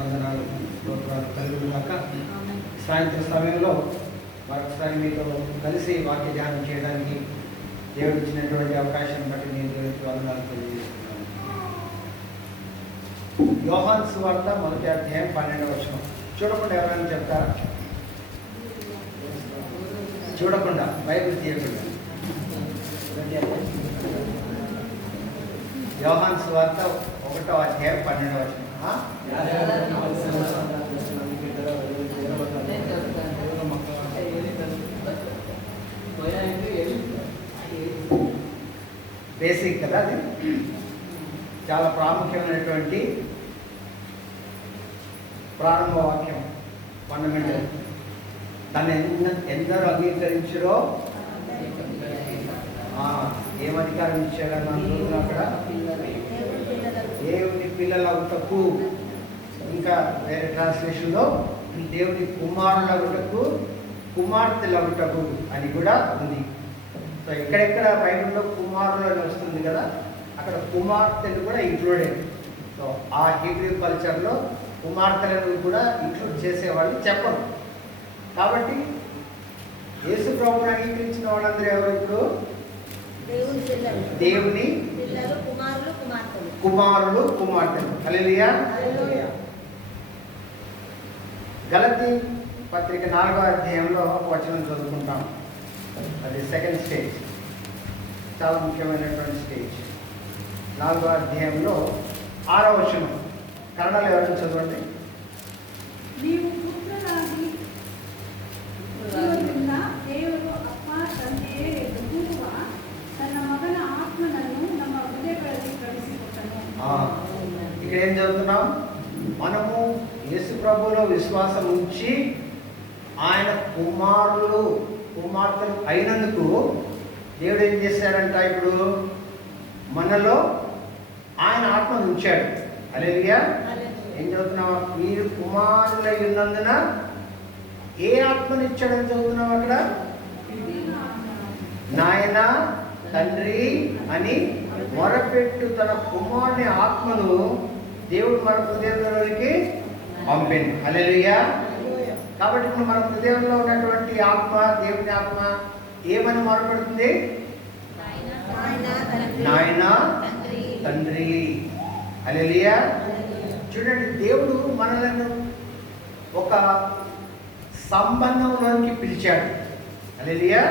వందనాలు స్తోత్రాలు కలుగుగాక. సాయంత్రం సమయంలో మరొకసారి మీతో కలిసి వాక్య ధ్యానం చేయడానికి దేవుడు ఇచ్చినటువంటి అవకాశం బట్టి నేను దేవుడికి వందనాలు తెలియజేస్తున్నాను. యోహాను సువార్త 1వ అధ్యాయం 12వ వచనం. చూడకుండా ఎవరైనా చెప్తారా? చూడకుండా, బైబిల్ తీయకుండా. యోహాను సువార్త 1వ అధ్యాయం 12వ వచనం. బేసిక్ కదా, అది చాలా ప్రాముఖ్యమైనటువంటి ప్రారంభ వాక్యం, ఫండమెంటల్. తను ఎందరూ అంగీకరించరో ఏం అధికారం ఇచ్చాడని అనుకుంటున్నా అక్కడ, దేవుని పిల్లలవుటకు, ఇంకా వేరే ట్రాన్స్లేషన్లో దేవుని కుమారులవుటకు, కుమార్తెలవుటకు అని కూడా ఉంది. సో ఎక్కడెక్కడ బైబిల్లో కుమారులు అని వస్తుంది కదా, అక్కడ కుమార్తెలు కూడా ఇంక్లూడెడ్. సో ఆ హీబ్రూ కల్చర్లో కుమార్తెలను కూడా ఇంక్లూడ్ చేసేవాళ్ళు చెప్పరు. కాబట్టి యేసు ప్రభువుని అంగీకరించిన వాళ్ళందరూ ఎవరు? ఇప్పుడు దేవుని కుమారులు కుమార్తెలు. హల్లెలూయా. గలతీ పత్రిక 4వ అధ్యాయంలో ఒక వచనం చదువుకుంటాం. అది సెకండ్ స్టేజ్, చాలా ముఖ్యమైనటువంటి స్టేజ్. 4వ అధ్యాయంలో 6వ వచనం. కన్నడలో ఎవరైనా చదవండి. ನೀವು ಪುತ್ರರಾಗಿ ದೇವರು ಅಪ್ಪ ತಂದೆಯೇ ಎಂದು ಕೂರುವ ತನ್ನ ಮಗನ ಆತ್ಮನನ್ನು ನಮ್ಮ ಹೃದಯಗಳಲ್ಲಿ ಕಳಿಸಿಕೊಟ್ಟನು. ఇక్కడ ఏం చదువుతున్నాం? మనము యేసు ప్రభువులో విశ్వాసం ఉంచి ఆయన కుమారులు కుమార్తెలు అయినందుకు దేవుడు ఏం చేశాడంట? ఇప్పుడు మనలో ఆయన ఆత్మను ఉంచాడు. హల్లెలూయా. ఏం చదువుతున్నాం? మీరు కుమారులై ఉన్నందున ఏ ఆత్మను ఇచ్చాడని చదువుతున్నాం అక్కడ? నాయన, తండ్రి అని మొరపెట్టు తన కుమారుని ఆత్మను దేవుడు మన హృదయంలోనికి పంపింది. హల్లెలూయా. కాబట్టి ఇప్పుడు మన హృదయంలో ఉన్నటువంటి ఆత్మ, దేవుని ఆత్మ ఏమని మొరపెడుతుంది? నాయన, తండ్రి. హల్లెలూయా. చూడండి, దేవుడు మనలను ఒక సంబంధంలోనికి పిలిచాడు. హల్లెలూయా.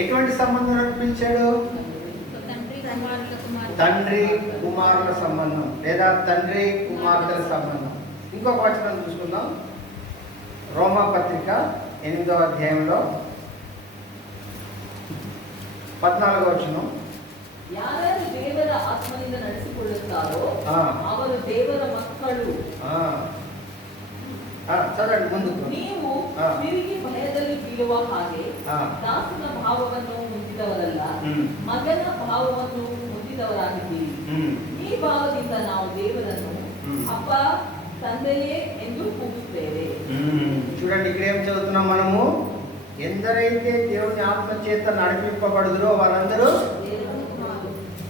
ఎటువంటి సంబంధంలోకి పిలిచాడు? తండ్రి కుమారుల సంబంధం, లేదా తండ్రి కుమార్తెల సంబంధం. ఇంకొక వచనం చూసుకుందాం. రోమా పత్రిక 8వ అధ్యాయంలో 14వ వచనం. ಯಾರು ದೇವರ ಆತ್ಮನಿಂದ ನಡೆಸಿಕೊಳ್ಳುತ್ತಾರೋ ಅವರು ದೇವರ ಮಕ್ಕಳು. ಚದರಂడి ಮುಂದಕ್ಕೆ. ನೀವು ತಿರುಗಿ ಭಯದಲ್ಲಿ ಬೀಳುವ ಹಾಗೆ ದಾಸನ ಭಾವವನ್ನು ಹೊಂದಿದವರಲ್ಲ, ಮಗನ ಭಾವವನ್ನು ಹೊಂದಿದವರಾಗಿದ್ದೀರಿ. ಈ ಭಾವದಿಂದ ನಾವು ದೇವರನ್ನು ಅಪ್ಪ ತಂದೆಯೇ ಎಂದು ಕೂಗುತ್ತೇವೆ. చూడండి, ఇక్కడ ఏం చదువుతున్నాం మనము? ఎందరైతే దేవుని ఆత్మ చేత నడిపింపబడుదురో వారందరూ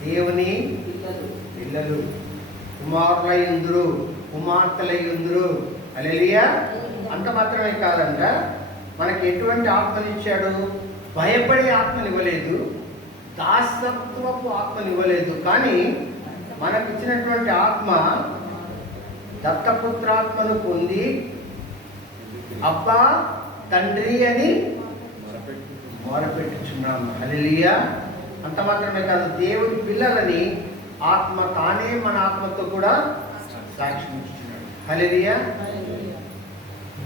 దేవుని పిల్లలు, కుమారులై ఉందురు, కుమార్తెలై ఉందురు. హల్లెలూయా. అంత మాత్రమే కాదంట, మనకి ఎటువంటి ఆత్మని ఇచ్చాడు? భయపడే ఆత్మని ఇవ్వలేదు, దాసత్వపు ఆత్మని ఇవ్వలేదు. కానీ మనకు ఇచ్చినటువంటి ఆత్మ దత్తపుత్రాత్మను పొంది అబ్బా తండ్రి అని మొరపెట్టుచున్నాము. హల్లెలూయా. అంత మాత్రమే కాదు, దేవుని పిల్లలని ఆత్మ తానే మన ఆత్మతో కూడా సాక్ష్యం ఇస్తున్నాడు. హల్లెలూయా.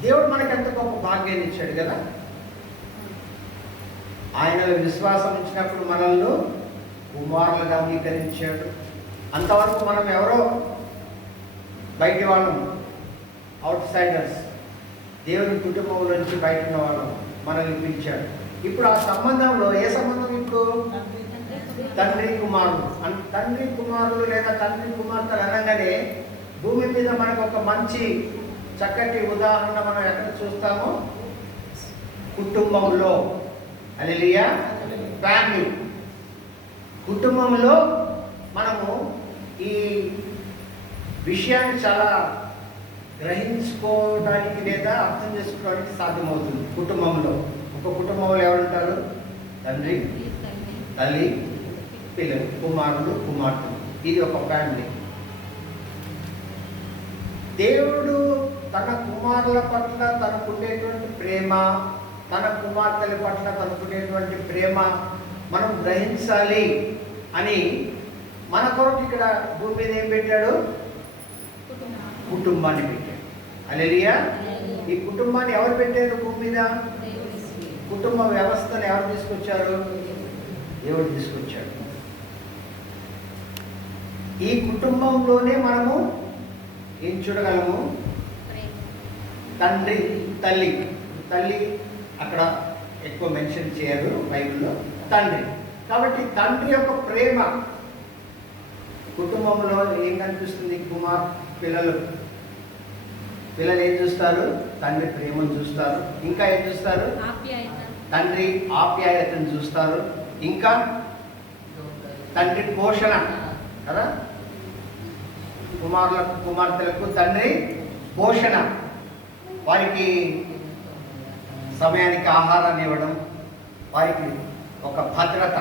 దేవుడు మనకి ఎంత గొప్ప భాగ్యాన్ని ఇచ్చాడు కదా. ఆయనలో విశ్వాసం ఇచ్చినప్పుడు మనల్ని కుమారులుగా అంగీకరించాడు. అంతవరకు మనం ఎవరో బయటి వాళ్ళం, అవుట్ సైడర్స్, దేవుని కుటుంబంలో నుంచి బయట ఉన్న వాళ్ళం, మనల్ని పిలిచాడు. ఇప్పుడు ఆ సంబంధంలో ఏ సంబంధం? ఇప్పుడు తండ్రి కుమారుడు. తండ్రి కుమారుడు లేదా తండ్రి కుమార్తెలు అనగానే భూమి మీద మనకు ఒక మంచి చక్కటి ఉదాహరణ మనం ఎక్కడ చూస్తామో? కుటుంబంలో. హల్లెలూయా. ఫ్యామిలీ, కుటుంబంలో మనము ఈ విషయాన్ని చాలా గ్రహించుకోవడానికి లేదా అర్థం చేసుకోవడానికి సాధ్యమవుతుంది. కుటుంబంలో ఒక కుటుంబంలో ఎవరుంటారు? తండ్రి, తల్లి, పిల్లలు, కుమారుడు, కుమార్తెలు. ఇది ఒక ఫ్యామిలీ. దేవుడు తన కుమారుల పట్ల తనకుండేటువంటి ప్రేమ, తన కుమార్తెల పట్ల తనకుండేటువంటి ప్రేమ మనం గ్రహించాలి అని మన కొరకు ఇక్కడ భూమి మీద ఏం పెట్టాడు? కుటుంబాన్ని పెట్టాడు. హల్లెలూయా. ఈ కుటుంబాన్ని ఎవరు పెట్టారు భూమి మీద? కుటుంబ వ్యవస్థను ఎవరు తీసుకొచ్చారు? దేవుడు తీసుకొచ్చాడు. ఈ కుటుంబంలోనే మనము ఏం చూడగలము? తండ్రి, తల్లి. తల్లి అక్కడ ఎక్కువ మెన్షన్ చేయరు బైబిల్లో. తండ్రి. కాబట్టి తండ్రి యొక్క ప్రేమ కుటుంబంలో ఏం కనిపిస్తుంది? పిల్లలు ఏం చూస్తారు? తండ్రి ప్రేమను చూస్తారు. ఇంకా ఏం చూస్తారు? తండ్రి ఆప్యాయతను చూస్తారు. ఇంకా తండ్రి పోషణ కదా, కుమార్తెలకు తండ్రి పోషణ, వారికి సమయానికి ఆహారాన్ని ఇవ్వడం, వారికి ఒక భద్రత,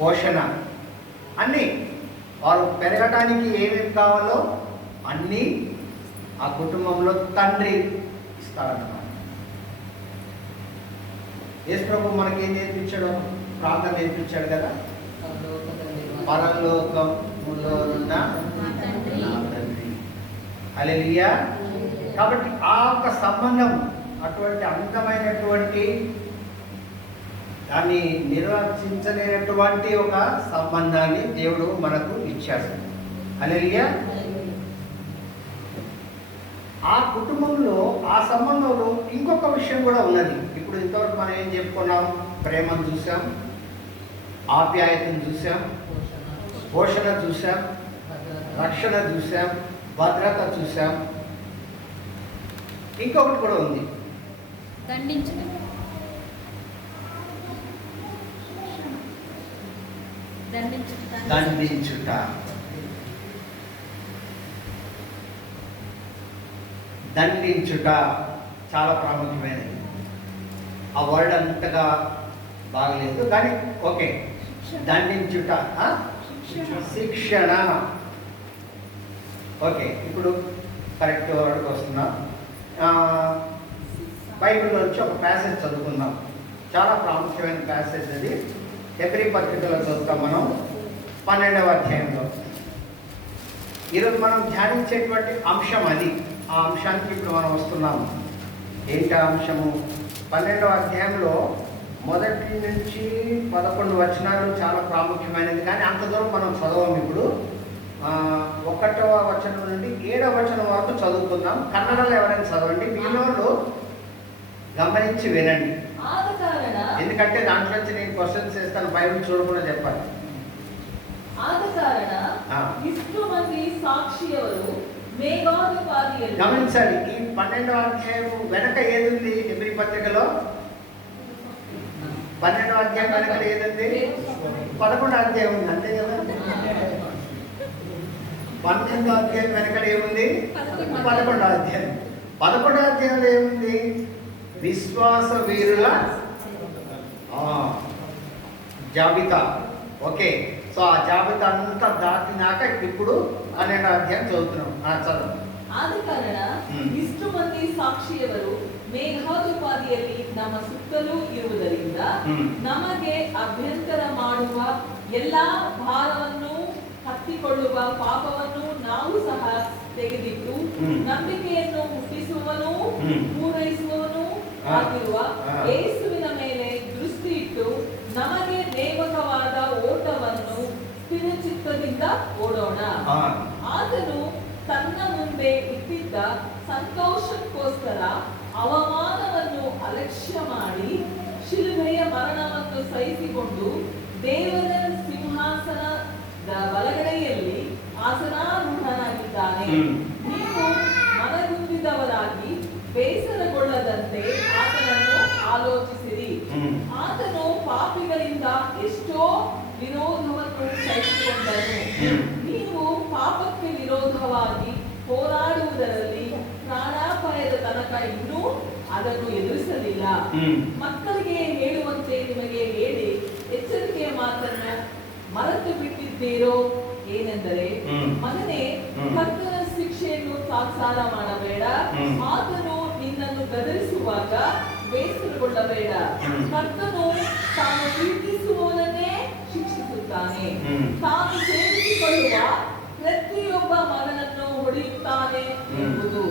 పోషణ, అన్నీ వారు పెరగడానికి ఏమేమి కావాలో అన్నీ ఆ కుటుంబంలో తండ్రి ఇస్తారన్నమాట. యేసు ప్రభు మనకి ఏం నేర్పించాడు? ప్రార్థన నేర్పించాడు కదా, పరలోకములో ఉన్న నా తండ్రి. హల్లెలూయా. కాబట్టి ఆ యొక్క సంబంధం, అటువంటి అందమైనటువంటి దాన్ని నిర్వచించలేనటువంటి ఒక సంబంధాన్ని దేవుడు మనకు ఇచ్చాడు. హల్లెలూయా. ఆ కుటుంబంలో, ఆ సంబంధంలో ఇంకొక విషయం కూడా ఉన్నది. ఇప్పుడు ఇంతవరకు మనం ఏం చెప్పుకున్నాం? ప్రేమను చూసాం, ఆప్యాయతను చూసాం, పోషణ చూసాం, రక్షణ చూసాం, భద్రత చూసాం. ఇంకొకటి కూడా ఉంది, దండించుట. దండించుట చాలా ప్రాముఖ్యమైనది. ఆ వర్డ్ అంతగా బాగలేదు కానీ ఓకే. దండించుట, శిక్షణ. ఓకే, ఇప్పుడు కరెక్ట్ వర్డ్కి వస్తున్నా. బైబిల్ నుంచి ఒక ప్యాసేజ్ చదువుకుందాం. చాలా ప్రాముఖ్యమైన ప్యాసేజ్ అది. హెబ్రీ పత్రికలో చదువుతాం మనం 12వ అధ్యాయంలో. ఈరోజు మనం ధ్యానించేటువంటి అంశం అది. ఆ అంశానికి ఇప్పుడు మనం వస్తున్నాము. ఏంటి ఆ అంశము? 12వ అధ్యాయంలో 1 నుంచి 11 వచనాలు చాలా ప్రాముఖ్యమైనది, కానీ అంత దూరం మనం చదవం. ఇప్పుడు 1వ వచనం నుండి 7వ వచనం వరకు చదువుకుందాం. కన్నడలో ఎవరైనా చదవండి, మీలో గమనించి వినండి. ఎందుకంటే దాంట్లో నుంచి నేను క్వశ్చన్స్ చేస్తాను, బైబిల్ చూడకుండా చెప్పాలి. గమనించాలి. ఈ 12వ అధ్యాయం వెనక ఏదుంది? హెబ్రీ పత్రికలో 12వ అధ్యాయం వెనక ఏదండి? 11వ అధ్యాయం ఉంది, అంతే కదా. 12వ అధ్యాయం వెనక ఏముంది? 11వ అధ్యాయం. 11వ అధ్యాయంలో ఏముంది? విశ్వాస వీరుల జాబితా. ఓకే, సో ఆ జాబితా అంతా దాటినాక ఇప్పుడు 12వ అధ్యాయం చదువుతున్నాం. చదువు. ಆದಕಾರಣ ಇಷ್ಟು ಮಂದಿ ಸಾಕ್ಷಿಯವರು ಮೇಘಾಧಿಪತಿಯಲ್ಲಿ ನಮ್ಮ ಸುತ್ತಲೂ ಇರುವುದರಿಂದ ನಮಗೆ ಅಭ್ಯಂತರ ಮಾಡುವ ಎಲ್ಲಾ ಭಾರವನ್ನು ಹತ್ತಿಕೊಳ್ಳುವ ಪಾಪವನ್ನು ನಾವು ಸಹ ತೆಗೆದಿಟ್ಟು ನಂಬಿಕೆಯನ್ನು ಹುಟ್ಟಿಸುವನು ಪೂರೈಸುವನು ಆಗಿರುವ ಯೇಸುವಿನ ಮೇಲೆ ದೃಷ್ಟಿ ಇಟ್ಟು ನಮಗೆ ನೇಮಕವಾದ ಓಟವನ್ನು ಸ್ಥಿರಚಿತ್ತದಿಂದ ಓಡೋಣ. ಆತನು ತನ್ನ ಮುಂದೆ ಇಟ್ಟಿದ್ದ ಸಂತೋಷಕ್ಕೋಸ್ಕರ ಅವಮಾನವನ್ನು ಅಲಕ್ಷ್ಯ ಮಾಡಿ ಶಿಲುಬೆಯ ಮರಣವನ್ನು ಸಹಿಸಿಕೊಂಡು ದೇವರ ಸಿಂಹಾಸನದ ಬಲಗಡೆಯಲ್ಲಿ ಆಸನಾರೂಢನಾಗಿದ್ದಾನೆ. ನೀವು ಮನಗುಂದಿದವರಾಗಿ ಬೇಸರಗೊಳ್ಳದಂತೆ ಆತನನ್ನು ಆಲೋಚಿಸಿರಿ. ಆತನು ಪಾಪಿಗಳಿಂದ ಎಷ್ಟೋ ವಿರೋಧವನ್ನು ಸಹಿಸಿಕೊಂಡನು. ನೀವು ಪಾಪಕ್ಕೆ ವಿರೋಧ ತನಕ ಇನ್ನೂ ಅದನ್ನು ಎದುರಿಸಲಿಲ್ಲ. ಮಕ್ಕಳಿಗೆ ಹೇಳುವಂತೆ ನಿಮಗೆ ಹೇಳಿ ಎಚ್ಚರಿಕೆಯ ಮಾತನ್ನು ಮರೆತು ಬಿಟ್ಟಿದ್ದೀರೋ? ಏನೆಂದರೆ, ಮಗನೇ, ಕರ್ತನ ಶಿಕ್ಷೆಯನ್ನು ತಾತ್ಸಾರ ಮಾಡಬೇಡ. ಆತನು ನಿನ್ನನ್ನು ಗದರಿಸುವಾಗ ಬೇಸರಗೊಳ್ಳಬೇಡ. ಕರ್ತನು ತಾನು ಪ್ರೀತಿಸುವವನನ್ನೇ ಶಿಕ್ಷಿಸುತ್ತಾನೆ. ತಾನು ಸೇರಿಸಿಕೊಳ್ಳುವ ಪ್ರತಿಯೊಬ್ಬ ಮಗನನ್ನು ಹೊಡೆಯುತ್ತಾನೆ ಎಂಬುದು.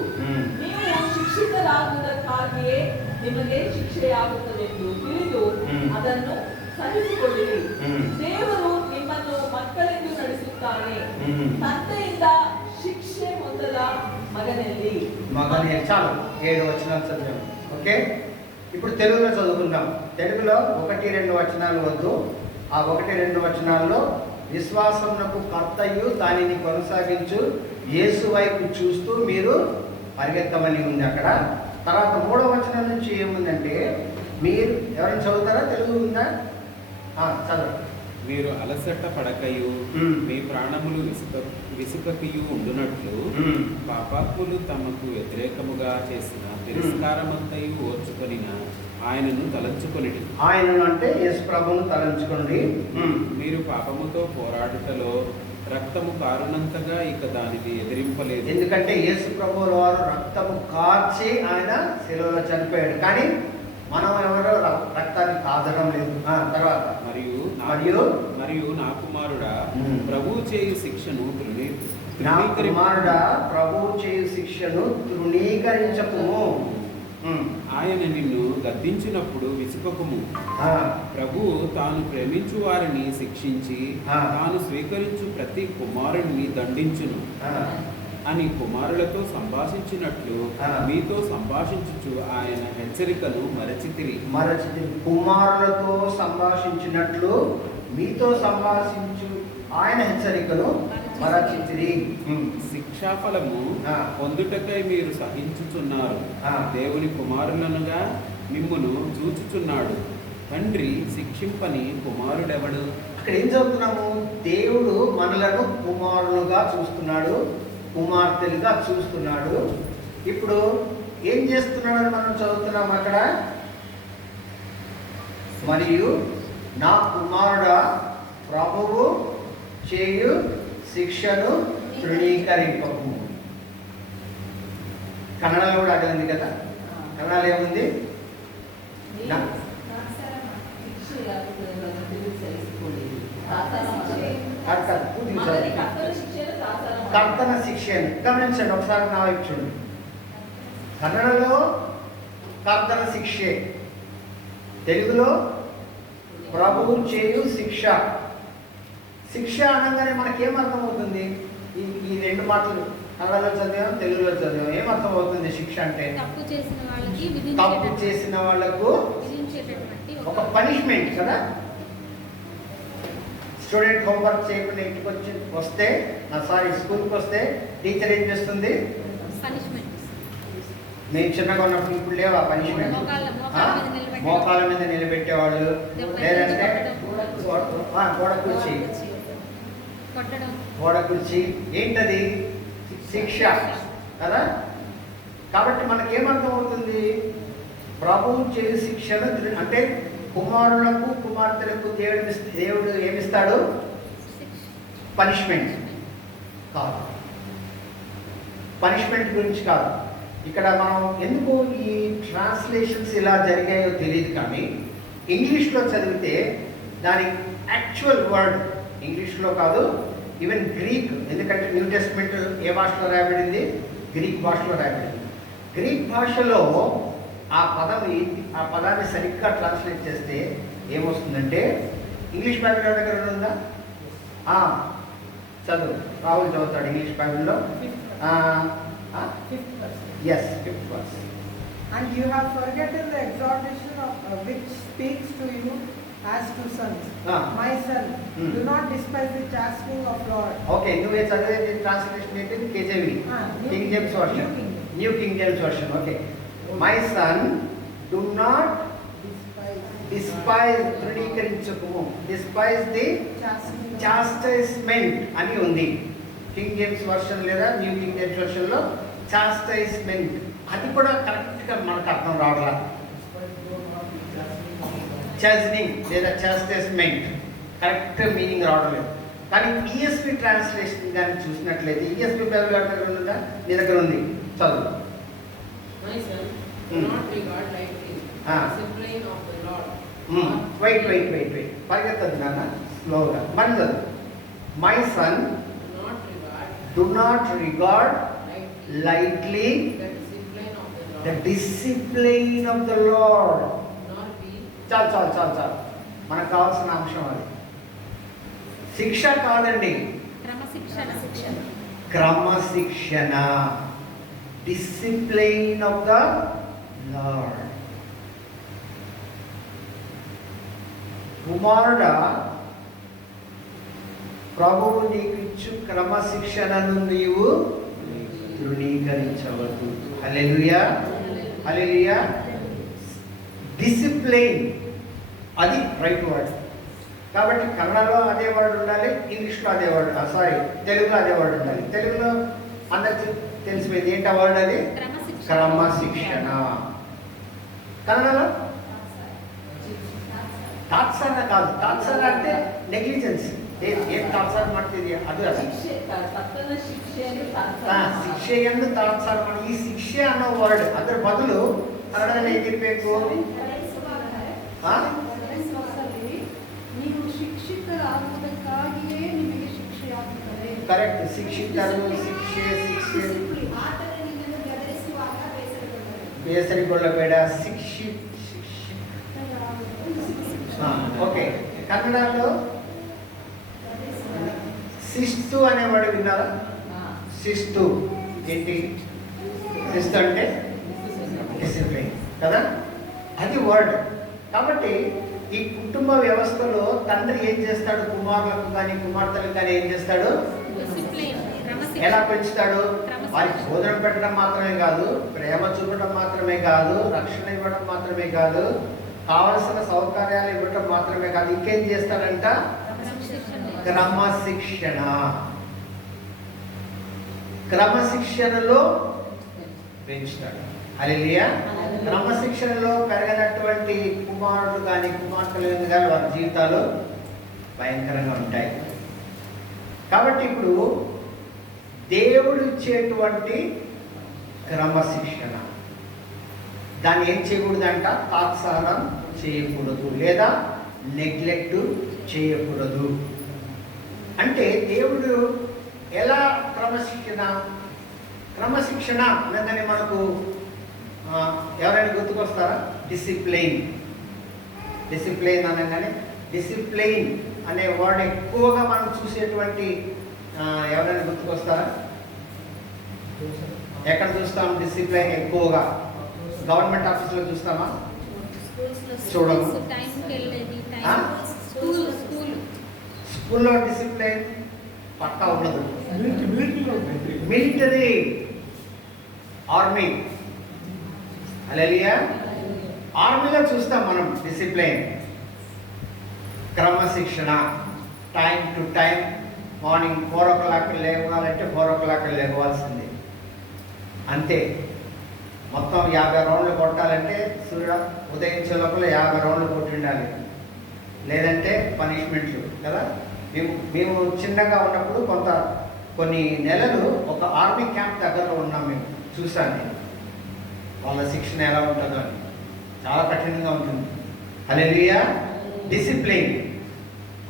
ನೀವು ಶಿಕ್ಷಿತರಾಗುವುದಕ್ಕಾಗಿಯೇ ನಿಮಗೆ ಶಿಕ್ಷೆಯಾಗುತ್ತದೆಂದು ತಿಳಿದು ಅದನ್ನು ಸಹಿಸಿಕೊಳ್ಳಿರಿ. ದೇವರು ನಿಮ್ಮನ್ನು ಮಕ್ಕಳೆಂದು ನಡೆಸುತ್ತಾನೆ. ತಂದೆಯಿಂದ ಶಿಕ್ಷೆ ಹೊಂದದ మగనెల్లి చాలు 7 వచనాలు చదివాం. ఓకే, ఇప్పుడు తెలుగులో చదువుకుందాం. తెలుగులో 1-2 వచనాలు వద్దు. ఆ 1-2 వచనాల్లో విశ్వాసమునకు కర్తయు దానిని కొనసాగించు యేసు వైపు చూస్తూ మీరు పరిగెత్తమని ఉంది అక్కడ. తర్వాత 3వ వచనం నుంచి ఏముందంటే, మీరు ఎవరైనా చదువుతారా? తెలుగు ఉందా? చదవండి. మీరు అలసట పడకయు మీ ప్రాణములు విసుకకియు ఉండునట్లు పాపాత్ములు తమకు వ్యతిరేకముగా చేసిన తిరస్కారమంతయు ఓర్చుకొనిన ఆయనను తలంచుకొని. ఆయనను అంటే యేసు ప్రభువును తలంచుకోండి. మీరు పాపముతో పోరాడుటలో రక్తము కారునంతగా ఇక దానిని ఎదిరింపలేదు. ఎందుకంటే యేసు ప్రభువుల వారు రక్తము కార్చి ఆయన శిలువలో చనిపోయాడు. కానీ మనం ఎవరో రక్తాన్ని కాదడం లేదు. తర్వాత మరియు నా కుమారుడా, ప్రభువు చేయు శిక్షను తృణీకరించకుము. ఆయన నిన్ను గద్దించినప్పుడు విసుకకుము. ప్రభువు తాను ప్రేమించు వారిని శిక్షించి తాను స్వీకరించు ప్రతి కుమారుణ్ణి దండించును అని కుమారులతో సంభాషించినట్లు మీతో సంభాషించుచు ఆయన హెచ్చరికను మరచితిరి. కుమారులతో సంభాషించినట్లు మీతో సంభాషించు ఆయన హెచ్చరికను మరచితిరి. శిక్షాఫలము పొందుటకై మీరు సహించుచున్నారు. దేవుని కుమారులనుగా మిమ్మును చూచుచున్నాడు. తండ్రి శిక్షింపని కుమారుడెవడు? అక్కడ ఏం చదువుతున్నాము? దేవుడు మనలను కుమారులుగా చూస్తున్నాడు, కుమార్తెలుగా చూస్తున్నాడు. ఇప్పుడు ఏం చేస్తున్నాడని మనం చదువుతున్నాం అక్కడ. మరియు నా కుమారుడా, ప్రభువు చేయు శిక్షను తృణీకరింపకు. కన్నడలో కూడా అదే ఉంది కదా. కన్నడలో ఏముంది? కర్తన శిక్షను గమనించండి ఒకసారి. నా వైపు చూడండి. కన్నడలో కర్తన శిక్షే, తెలుగులో ప్రభువు చేయు శిక్ష. శిక్ష అనగానే మనకేమర్థమవుతుంది? ఈ 2 మాటలు కన్నడలో చదివాం, తెలుగులో చదివాం. ఏమర్థమవుతుంది శిక్ష అంటే? తప్పు చేసిన వాళ్ళకు ఒక పనిష్మెంట్ కదా. స్టూడెంట్ హోంవర్క్ చేయకుండా ఇంటికి వస్తే స్కూల్కి వస్తే టీచర్ ఏం చేస్తుంది? నేను చిన్నగా ఉన్నప్పుడు ఇప్పుడు లేవు ఆ పనిష్మెంట్. మోకాళ్ళ మీద నిలబెట్టేవాళ్ళు, లేదంటే గోడ కుర్చీ. ఏంటది? శిక్ష కదా. కాబట్టి మనకేమర్థం అవుతుంది? ప్రభువు చేసే శిక్షను అంటే కుమారులకు కుమార్తెలకు దేవుడు ఏమిస్తాడు? పనిష్మెంట్ కాదు. పనిష్మెంట్ గురించి కాదు. ఇక్కడ మనం ఎందుకు ఈ ట్రాన్స్లేషన్స్ ఇలా జరిగాయో తెలియదు, కానీ ఇంగ్లీష్లో చదివితే దాని యాక్చువల్ వర్డ్ ఇంగ్లీష్లో కాదు, ఈవెన్ గ్రీక్. ఎందుకంటే న్యూ టెస్ట్మెంట్ ఏ భాషలో రాయబడింది? గ్రీక్ భాషలో రాయబడింది. గ్రీక్ భాషలో ఆ పదాన్ని సరిగ్గా ట్రాన్స్లేట్ చేస్తే ఏమొస్తుందంటే, ఇంగ్లీష్ బైబిల్ ఎవరి దగ్గర ఉందా? చదువు. రాహుల్ చదువుతాడు ఇంగ్లీష్ బైబిల్లో. Yes, 5th verse. And you have forgotten the exhortation which speaks to you as to sons. My son, do not despise the chastening of Lord. Okay, నువ్వే చదివే ట్రాన్స్లేషన్ ఏంటి? KJV, King James version, New King James version. Okay, my son, do not despise, తృణీకరించకుము, despise the chastisement అని ఉంది king James version లేదా new King James వర్షన్లో. Chastisement అది కూడా కరెక్ట్గా మనకు అర్థం రావట్లా. చాస్నింగ్ లేదా చాస్టైజ్మెంట్ కరెక్ట్ మీనింగ్ రావడం లేదు. కానీ ఈఎస్పి ట్రాన్స్లేషన్ కానీ చూసినట్లయితే, ఈఎస్పి బైబిల్ దగ్గర ఉందా? మీ దగ్గర ఉంది, చదువు. My son, do not regard lightly the discipline of the Lord. Wait పరిగెత్తద్దు నాన్న, స్లోగా మన చదువు. My son, Do not regard do not regard lightly the discipline of the discipline of the Lord. the Lord. Nor be చాలు మనకు కావాల్సిన అంశం అది. శిక్ష కాదండి, క్రమశిక్షణ. Discipline of the lord. కుమారుడా, ప్రభువు నీకు ఇచ్చు క్రమశిక్షణను నీవు తృణీకరించవద్దు. హల్లెలూయా, హల్లెలూయా. డిసిప్లైన్ అది రైట్ వర్డ్. కాబట్టి కన్నడలో అదే వర్డ్ ఉండాలి, ఇంగ్లీష్లో అదే వర్డ్, తెలుగులో అదే వర్డ్ ఉండాలి. తెలుగులో అందరికి తెలిసిపోయింది ఏంటి ఆ వర్డ్, అది క్రమశిక్షణ. కన్నడలో తాత్సార కాదు, తాత్సార అంటే నెగ్లిజెన్స్. ఏం తాత్సార ಮಾಡ್ತಿದೀಯ ಅದು అది ಶಿಕ್ಷೆ ಎಂದು ತಾತ್ಸಾರ ಮಾಡಿ. ಈ ಶಿಕ್ಷೆ ಅನ್ನೋ ವರ್ಡ್ ಅದರ ಬದಲು ಕನ್ನಡದಲ್ಲಿ ಹೇಗಿರ್ಬೇಕು? ನೀವು ಶಿಕ್ಷಿತರಾಗುವುದಕ್ಕಾಗಿಯೇ ನಿಮಗೆ ಶಿಕ್ಷೆಯಾಗುತ್ತದೆ. ಕರೆಕ್ಟ್. ಶಿಕ್ಷಿತರು, ಶಿಕ್ಷೆ ಬೇಸರಿಗೊಳ್ಳಬೇಡ. ఓకే. కన్నడలో శిస్తు అనేవాడు విన్నారా? శిస్తు ఏంటి? శిస్తు అంటే డిసిప్లిన్ కదా, అది వర్డ్. కాబట్టి ఈ కుటుంబ వ్యవస్థలో తండ్రి ఏం చేస్తాడు? కుమారులకు కానీ కుమార్తెలకు కానీ ఏం చేస్తాడు? ఎలా పెంచుతాడు? వారికి భోజనం పెట్టడం మాత్రమే కాదు, ప్రేమ చూపడం మాత్రమే కాదు, రక్షణ ఇవ్వడం మాత్రమే కాదు, కావలసిన సౌకర్యాలు ఇవ్వడం మాత్రమే కాదు, ఇంకేం చేస్తాడంట? క్రమశిక్షణ. క్రమశిక్షణలో పెంచుతాడు. హల్లెలూయా. క్రమశిక్షణలో పెరగనటువంటి కుమారుడు కానీ కుమార్తెలు కానీ వారి జీవితాలు భయంకరంగా ఉంటాయి. కాబట్టి ఇప్పుడు దేవుడు ఇచ్చేటువంటి క్రమశిక్షణ, దాన్ని ఏం చేయకూడదంట? తాత్సారం చేయకూడదు లేదా నెగ్లెక్ట్ చేయకూడదు. అంటే దేవుడు ఎలా క్రమశిక్షణ అనగానే మనకు ఎవరైనా గుర్తుకొస్తారా? డిసిప్లైన్ అనగానే డిసిప్లైన్ అనే వర్డ్ ఎక్కువగా మనం చూసేటువంటి ఎవరైనా గుర్తుకొస్తారా? ఎక్కడ చూస్తాం డిసిప్లైన్ ఎక్కువగా? గవర్నమెంట్ ఆఫీస్లో చూస్తామా? చూడము. స్కూల్లో డిసిప్లైన్ పక్కా ఉండదు. మిలిటరీ, ఆర్మీ, హల్లెలూయా, ఆర్మీలో చూస్తాం మనం డిసిప్లైన్, క్రమశిక్షణ. Time to time, morning 4 o'clock లేవాలంటే 4 o'clock లేవాల్సిందే, అంతే. మొత్తం 50 రౌండ్లు కొట్టాలంటే సూర్య ఉదయించే లోపల 50 రౌండ్లు కొట్టి ఉండాలి, లేదంటే పనిష్మెంట్లు కదా. మేము చిన్నగా ఉన్నప్పుడు కొన్ని నెలలు ఒక ఆర్మీ క్యాంప్ దగ్గరలో ఉన్నాం. మేము చూసాను, నేను వాళ్ళ శిక్షణ ఎలా ఉంటుందో అని. చాలా కఠినంగా ఉంటుంది. హల్లెలూయా. డిసిప్లిన్.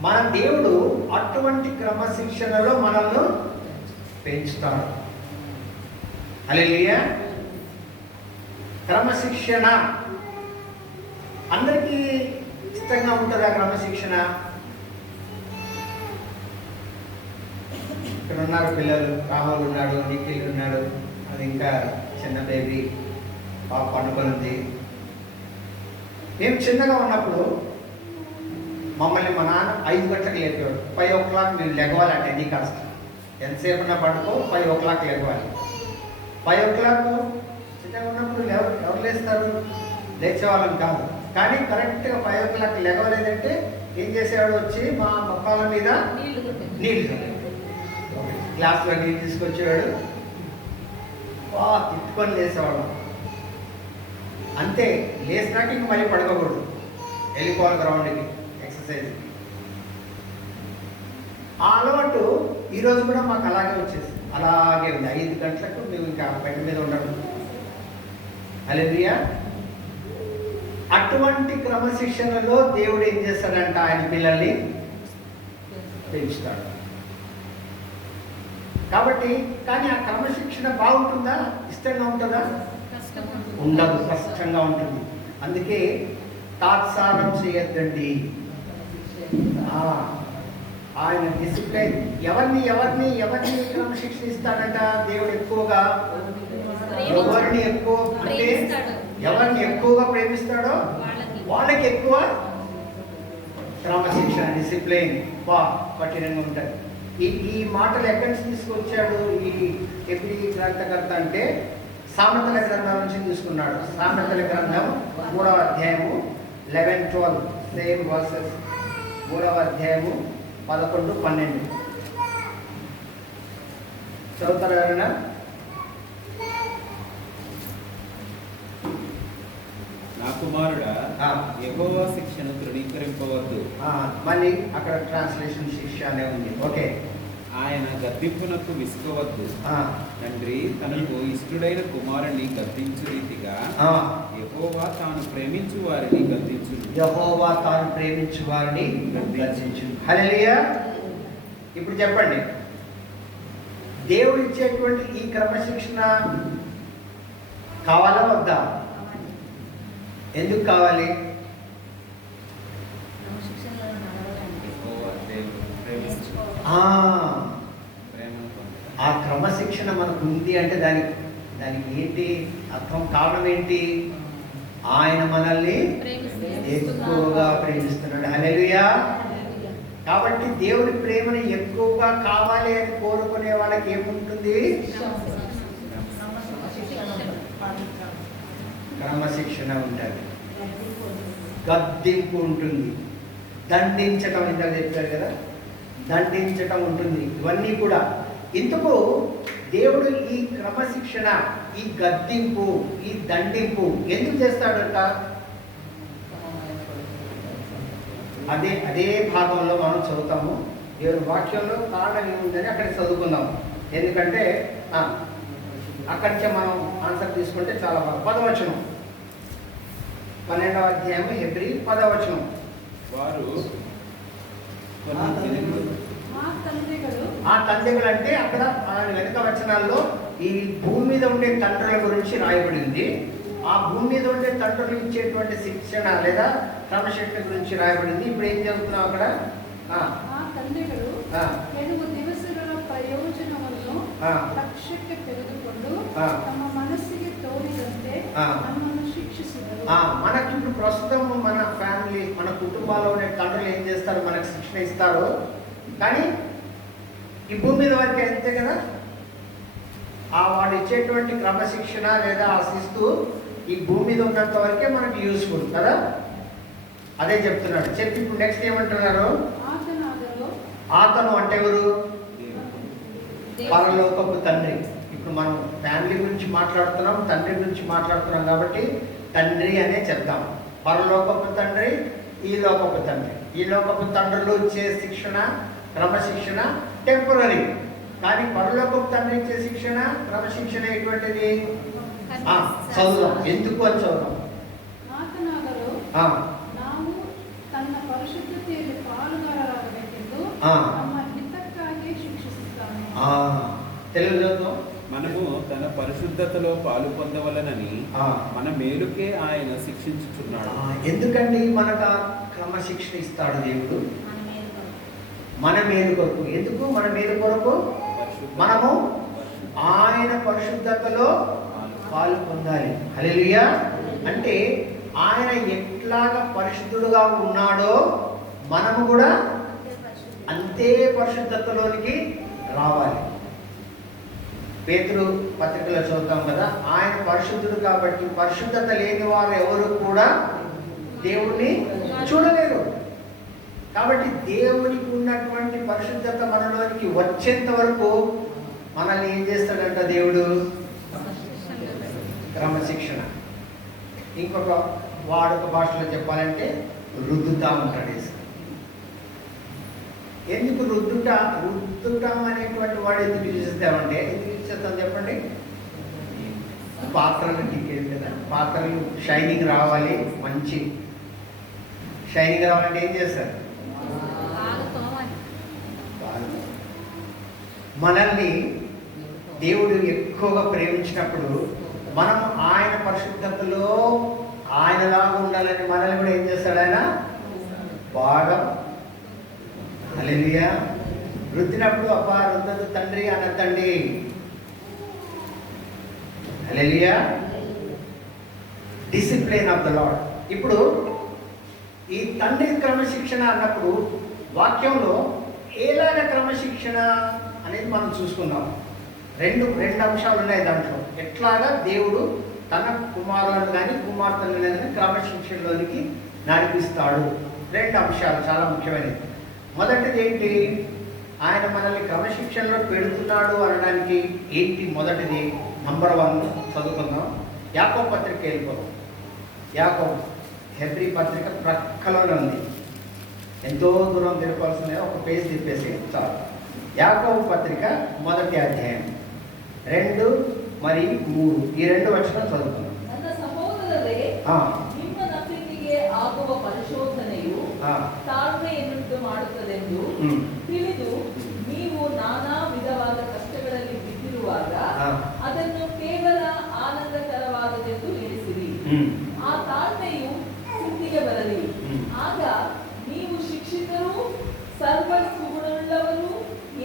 మన దేవుడు అటువంటి క్రమశిక్షణలో మనల్ని పెంచుతాడు. హల్లెలూయా. క్రమశిక్షణ అందరికీ ఇష్టంగా ఉంటుందా? క్రమశిక్షణ. ఇక్కడ ఉన్నారు పిల్లలు, రాహుల్ ఉన్నాడు, నిఖిల్ ఉన్నాడు, అది ఇంకా చిన్న బేబీ పాప పండుకొనింది. మేము చిన్నగా ఉన్నప్పుడు మమ్మల్ని మా నాన్న 5 గంటలకు లేపేవాడు. 5 o'clock మేము లెగవాలి. ఎనీ కాస్ట్ ఎంతసేపు ఉన్నా పడుకో, 5 o'clock లెగవాలి. 5 o'clock చిన్నగా ఉన్నప్పుడు ఎవరు లేస్తారు? లేచేవాళ్ళం కాదు. కానీ కరెక్ట్గా 5 o'clock లెగవలేదంటే ఏం చేసేవాడు? వచ్చి మా మొక్కల మీద నీళ్ళు గ్లాస్లో నీళ్ళు తీసుకొచ్చేవాడు. తిట్టుకొని లేసేవాడు. అంతే, లేచినాక ఇంక మళ్ళీ పడుకోకూడదు, వెళ్ళిపోవాలి గ్రౌండ్కి ఎక్సర్సైజ్కి. ఆ అలవాటు ఈరోజు కూడా మాకు అలాగే వచ్చేసి అలాగే ఉంది. 5 గంటలకు మేము ఇంకా బయట మీద ఉండడం. హల్లెలూయా. అటువంటి క్రమశిక్షణలో దేవుడు ఏం చేస్తాడంట, ఆయన పిల్లల్ని పెంచుతాడు. కాబట్టి కానీ ఆ క్రమశిక్షణ బాగుంటుందా, ఇష్టంగా ఉంటుందా? ఉండదు, కష్టంగా ఉంటుంది. అందుకే తాత్సారం చేయొద్దండి. ఆయన డిసిప్లైన్ ఎవరిని ఎవరిని ఎవరిని క్రమశిక్షణ ఇస్తాడంట దేవుడు ఎక్కువగా? ఎవరిని ఎక్కువ అంటే ఎవరిని ఎక్కువగా ప్రేమిస్తాడో వాళ్ళకి ఎక్కువ క్రమశిక్షణ, డిసిప్లైన్ కఠినంగా ఉంటుంది. ఈ మాటలు ఎక్కడి నుంచి తీసుకొచ్చాడు ఈ హెబ్రీ గ్రంథకర్త అంటే సామెతల గ్రంథం నుంచి తీసుకున్నాడు. సామెతల గ్రంథం 3వ అధ్యాయము 11-12 సేమ్ వర్సెస్. 3వ అధ్యాయము 11-12 చదువుతారు ఎవరైనా? నా కుమారుడా, యెహోవా శిక్షను తృణీకరింపవద్దు. మళ్ళీ అక్కడ ట్రాన్స్లేషన్ శిక్ష అనే ఉంది. ఓకే. ఆయన గద్దింపునకు విసుకవద్దు. తండ్రి తనకు ఇష్టడైన కుమారుని గద్దించు రీతిగా యెహోవా తాను ప్రేమించు వారిని గద్దించు. యెహోవా తాను ప్రేమించు వారిని గద్దించు. హల్లెలూయా. ఇప్పుడు చెప్పండి, దేవుడు ఇచ్చేటువంటి ఈ క్రమశిక్షణ కావాలా వద్దా? ఎందుకు కావాలి? ఆ క్రమశిక్షణ మనకు ఉంది అంటే దానికి ఏంటి అర్థం, కారణం ఏంటి? ఆయన మనల్ని ఎక్కువగా ప్రేమిస్తున్నాడు. హల్లెలూయా. కాబట్టి దేవుడి ప్రేమను ఎక్కువగా కావాలి అని కోరుకునే వాళ్ళకి ఏముంటుంది? క్రమశిక్షణ ఉంటుంది, గద్దింపు ఉంటుంది, దండించటం, ఇందాక చెప్పారు కదా, దండించటం ఉంటుంది. ఇవన్నీ కూడా ఇందుకు దేవుడు ఈ క్రమశిక్షణ, ఈ గద్దింపు, ఈ దండింపు ఎందుకు చేస్తాడంట? అదే భాగంలో మనం చదువుతాము. దేవుని వాక్యంలో కారణం ఏముందని అక్కడ చదువుకుందాం. ఎందుకంటే అక్కడి నుంచి మనం ఆన్సర్ తీసుకుంటే చాలా బాగా. 10వ వచనం, 12వ అధ్యాయం హెబ్రీ 10వ వచనం. వారు ఆ తండ్రిలు అంటే అక్కడ వెనుక వచనాల్లో ఈ భూమి మీద ఉండే తండ్రుల గురించి రాయబడింది. ఆ భూమి మీద ఉండే తండ్రులు ఇచ్చేటువంటి శిక్షణ లేదా క్రమశిక్షణ గురించి రాయబడింది. ఇప్పుడు ఏం చదువుతున్నాం అక్కడ? ಲಕ್ಷ್ಯಕ್ಕೆ ತೆಗೆದುಕೊಂಡು ತಮ್ಮ ಮನಸ್ಸಿಗೆ ತೋರಿದಂತೆ ನಮ್ಮನ್ನು ಶಿಕ್ಷಿಸಿದರು. మనకి ఇప్పుడు ప్రస్తుతం మన ఫ్యామిలీ, మన కుటుంబాల్లో ఉండే తండ్రులు ఏం చేస్తారు? మనకు శిక్షణ ఇస్తారు. కానీ ఈ భూమి మీద వరకు అంతే కదా, వాడు ఇచ్చేటువంటి క్రమశిక్షణ లేదా ఆ శిస్తు ఈ భూమి మీద ఉన్నంత వరకే మనకి యూస్ఫుల్ కదా. అదే చెప్తున్నాడు. చెప్పి ఇప్పుడు నెక్స్ట్ ఏమంటున్నారు? అతను అంటే ఎవరు? పరలోకపు తండ్రి. ఇప్పుడు మనం ఫ్యామిలీ గురించి మాట్లాడుతున్నాం, తండ్రి గురించి మాట్లాడుతున్నాం కాబట్టి తండ్రి అనే చెప్తాం. పరలోకపు తండ్రి, ఈ లోకపు తండ్రి. ఈ లోకపు తండ్రులు ఇచ్చే శిక్షణ, క్రమశిక్షణ టెంపరీ. కానీ పరలోకపు తండ్రి ఇచ్చే శిక్షణ, క్రమశిక్షణ ఎటువంటిది? చదువుదాం, ఎందుకు అని చదువుదాం. ನಾವು ತನ್ನ ಪರಿಶುದ್ಧತೆಯಲ್ಲಿ ಪಾಲುಗಾರರಾಗಬೇಕೆಂದು ನಮ್ಮ ಹಿತಕ್ಕಾಗಿ ಶಿಕ್ಷಿಸುತ್ತಾನೆ. తెలుగు చదువుదాం. మనము తన పరిశుద్ధతలో పాలు పొందవలనని మన మేలుకే ఆయన శిక్షించుచున్నాడు. ఎందుకండి మనకు క్రమశిక్షణ ఇస్తాడు దేవుడు? మన మేలు కొరకు. ఎందుకు మన మేలు కొరకు? మనము ఆయన పరిశుద్ధతలో పాలు పొందాలి. హల్లెలూయా. అంటే ఆయన ఎట్లాగా పరిశుద్ధుడుగా ఉన్నాడో మనము కూడా అంతే పరిశుద్ధతలోనికి రావాలి. పేతురు పత్రికలో చదువుతాం కదా, ఆయన పరిశుద్ధుడు కాబట్టి పరిశుద్ధత లేని వారు ఎవరు కూడా దేవుణ్ణి చూడలేరు. కాబట్టి దేవునికి ఉన్నటువంటి పరిశుద్ధత మనలోనికి వచ్చేంత వరకు మనల్ని ఏం చేస్తాడంట దేవుడు? క్రమశిక్షణ. ఇంకొక వాడుక భాషలో చెప్పాలంటే రుద్దుతా ఉంటాడు యేసు. ఎందుకు రుద్దుటం అనేటువంటి వాడు ఎందుకు చూసేస్తామంటే ఎందుకు చూసేస్తాం చెప్పండి? పాత్రలు టికెట్ కదా, పాత్రలు షైనింగ్ రావాలి, మంచి షైనింగ్ రావాలంటే ఏం చేస్తారు? మనల్ని దేవుడు ఎక్కువగా ప్రేమించినప్పుడు మనం ఆయన పరిశుద్ధతలో ఆయనలాగా ఉండాలని మనల్ని కూడా ఏం చేస్తాడు? ఆయన బాగా హల్లెలూయా రుద్దినప్పుడు అబ్బా రుద్దదు తండ్రి అనద్దండి. హల్లెలూయా డిసిప్లిన్ ఆఫ్ ద లార్డ్. ఇప్పుడు ఈ తండ్రి క్రమశిక్షణ అన్నప్పుడు వాక్యంలో ఎలాగ క్రమశిక్షణ అనేది మనం చూసుకున్నాం. రెండు అంశాలు ఉన్నాయి దాంట్లో. ఎట్లాగా దేవుడు తన కుమారులను కానీ కుమార్తెలను కానీ క్రమశిక్షణలోనికి నడిపిస్తాడు. రెండు అంశాలు చాలా ముఖ్యమైనవి. మొదటిది ఏంటి? ఆయన మనల్ని క్రమశిక్షణలో పెడుతున్నాడు అనడానికి ఏంటి? మొదటిది నంబర్ 1 చదువుకుందాం. యాకోబు పత్రిక వెళ్ళిపోదాం. యాకోబు హెబ్రీ పత్రిక ప్రక్కలోనే ఉంది. ఎంతో దూరం తిరగాల్సిందే, ఒక పేజ్ తిప్పేసి చాలు. యాకోబు పత్రిక 1వ అధ్యాయం 2 మరియు 3 ఈ 2 వచనాలు చదువుతున్నాం. ನನ್ನ ಸಹೋದರರೇ, ನಿಮ್ಮ ನಂಬಿಕೆಗೆ ಆಗುವ ಪರಿಶೋಧನೆಯು ತಾಳ್ಮೆಯನ್ನುಂಟು ಮಾಡುತ್ತದೆಂದು ತಿಳಿದು ನೀವು ನಾನಾ ವಿಧವಾದ ಕಷ್ಟಗಳಲ್ಲಿ ಬಿದ್ದಿರುವಾಗ ಅದನ್ನು ಕೇವಲ ಆನಂದಕರವಾದದೆಂದು ಎಣಿಸಿರಿ. ಆ ತಾಳ್ಮೆಯು ಸಿದ್ಧಿಗೆ ಬರಲಿ. ಆಗ ನೀವು ಶಿಕ್ಷಿತರು, ಸರ್ವ ಸುಗುಣವುಳ್ಳವರು,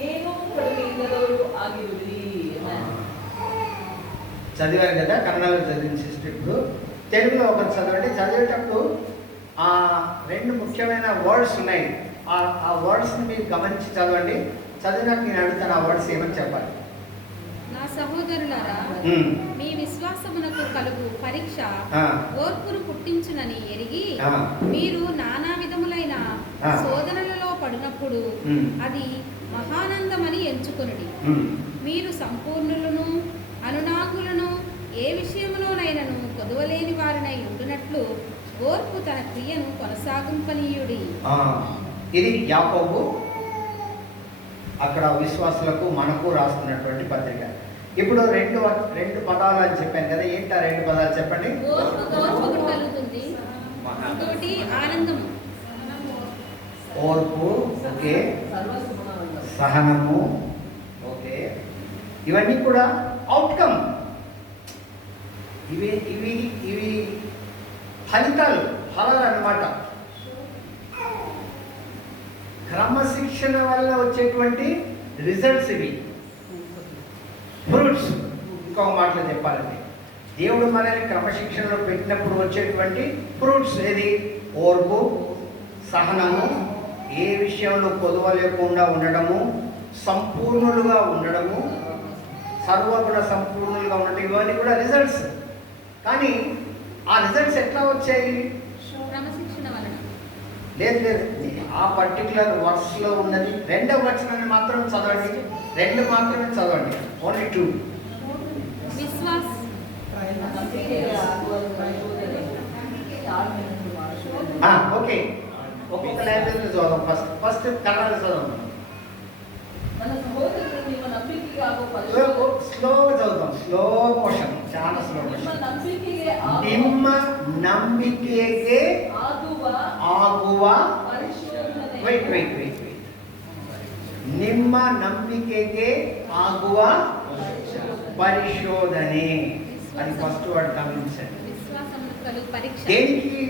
ಏನೂ ಕಡಿಮೆ ಇಲ್ಲದವರು ಆಗಿರುವಿರಿ. చదివారు కదా, కన్నడలో చదివిన సిస్టర్. ఇప్పుడు తెలుగులో ఒకరు చదవండి. చదివేటప్పుడు ఆ 2 ముఖ్యమైన వర్డ్స్ ఉన్నాయి. ఆ వర్డ్స్ని మీరు గమనించి చదవండి. చదివినాక నేను అడుగుతాను, ఆ వర్డ్స్ ఏమని చెప్పాలి. నా సహోదరులారా, మీ విశ్వాసమునకు కలుగు పరీక్ష ఓర్పును పుట్టించునని ఎరిగి మీరు నానా విధములైన శోధనలలో పడినప్పుడు అది మహానందమని ఎంచుకొనుడి. మీరు సంపూర్ణులను అనునాగులను ఏ విషయంలోనైనను కొదవలేని వారినై ఉండునట్లు ఓర్పు తన క్రియను కొనసాగింపనీయుడి. ఇది యాకోబు అక్కడ విశ్వాసులకు మనకు రాస్తున్నటువంటి పత్రిక. ఇప్పుడు రెండు పదాలు అని చెప్పాను కదా, ఏంటి ఆ 2 పదాలు చెప్పండి? ఓర్పు కలుగుతుంది, ఇంకోటి ఆనందము. ఓర్పు, ఓకే, సహనము, ఓకే, ఇవన్నీ కూడా అవుట్కమ్. ఇవి ఫలితాలు, ఫలాలు అన్నమాట. క్రమశిక్షణ వల్ల వచ్చేటువంటి రిజల్ట్స్ ఇవి, ఫ్రూట్స్. ఇంకొక మాటలో చెప్పాలంటే దేవుడు మనల్ని క్రమశిక్షణలో పెట్టినప్పుడు వచ్చేటువంటి ఫ్రూట్స్ ఏది? ఓర్పు, సహనము, ఏ విషయంలో కొదువ లేకుండా ఉండడము, సంపూర్ణులుగా ఉండడము, సర్వగుణ సంపూర్ణులుగా ఉండడం, ఇవన్నీ కూడా రిజల్ట్స్. కానీ ఆ రిజల్ట్స్ ఎట్లా వచ్చాయి? క్రమశిక్షణ వలన. లేదు, ఆ పర్టికులర్ వర్డ్స్లో ఉన్నది 2వ వచనాన్ని మాత్రం చదవండి. 2 మాత్రమే చదవండి, ఓన్లీ 2. విశ్వాస్ ఓకే, ఒక్కొక్క లాంగ్వేజ్లో చదవం. ఫస్ట్ కన్నడలో చదవం. ನನ್ನ ಸಹೋದರರು, ನಿಮ್ಮ ನಂಬಿಕೆಗೆ ಆಗುವ ಪರಿಶೋಧನೆ, స్లోగా చదువుతాం, స్లో మోషన్, చాలా స్లో ನಿಮ್ಮ మోషన్. ನಂಬಿಕೆಗೆ ನಿಮ್ಮ ನಂಬಿಕೆಗೆ ಆಗುವ ಪರಿಶೋಧನೆ. ವೆಯ್ಟ್. ನಿಮ್ಮ ನಂಬಿಕೆಗೆ ಆಗುವ పరిశోధనే, అది ఫస్ట్ వర్డ్ గమనించండి. విశ్వాసమునకు కలుగు పరీక్ష. దేనికి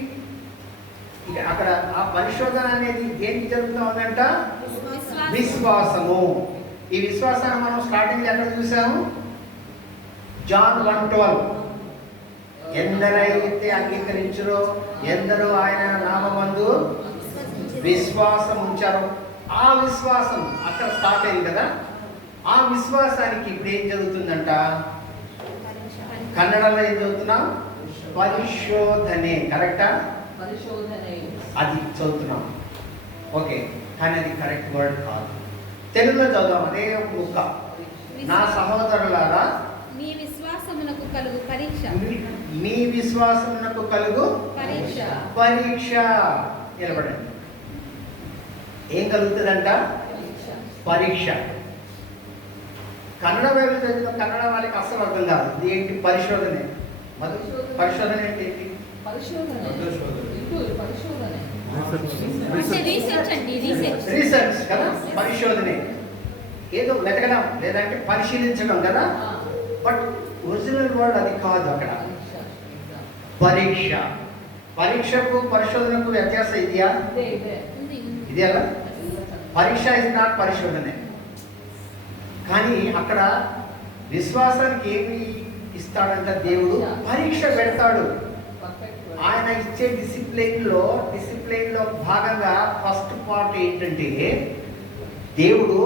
అక్కడ ఆ పరిశోధన అనేది దేనికి జరుగుతూ ఉందంట? విశ్వాసము. ఈ విశ్వాసాన్ని మనం స్టార్టింగ్ ఎక్కడ చూసాము? జాన్ 1:12. ఎందరైతే అంగీకరించురో, ఎందరో ఆయన నామమందు విశ్వాసం ఉంచారో, ఆ విశ్వాసం అక్కడ స్టార్ట్ అయింది కదా. ఆ విశ్వాసానికి ఇప్పుడు ఏం జరుగుతుందంట? కన్నడలో ఏం చదువుతున్నాం? పరిశోధనే, కరెక్టా? పరిశోధనే అది చదువుతున్నాం, ఓకే. కానీ అది కరెక్ట్ వర్డ్ కాదు. తెలుగులో చదువుదాం అదే ముక్క. నా సహోదరులారా, మీ విశ్వాసం విశ్వాసమునకు కలుగు పరీక్ష. మీ విశ్వాసమునకు కలుగు పరీక్ష. పరీక్ష. నిలబడండి. ఏం కలుగుతుందంట? పరీక్ష. కన్నడ వైపు చదివిన కన్నడ వాళ్ళకి అస్సలు అర్థం కాదు. ఇది ఏంటి? పరిశోధనే. పరిశోధన ఏంటి? అంటే రీసెర్చ్ అండి, రీసెర్చ్. రీసెర్చ్ కదా, పరిశోధనే. ఏదో వెతకడం లేదంటే పరిశీలించడం కదా. బట్ ఒరిజినల్ వర్డ్ అది కాదు అక్కడ. పరీక్ష. పరీక్షకు పరిశోధనకు వ్యత్యాసం ఇదియా? ఉంది. ఇదే కదా. పరీక్ష ఇస్ నాట్ పరిశోధనే. కానీ అక్కడ విశ్వాసానికి ఏమి ఇస్తాడంట? దేవుడు పరీక్ష పెడతాడు. ఆయన ఇచ్చే డిసిప్లిన్లో భాగంగా ఫస్ట్ పార్ట్ ఏంటంటే, దేవుడు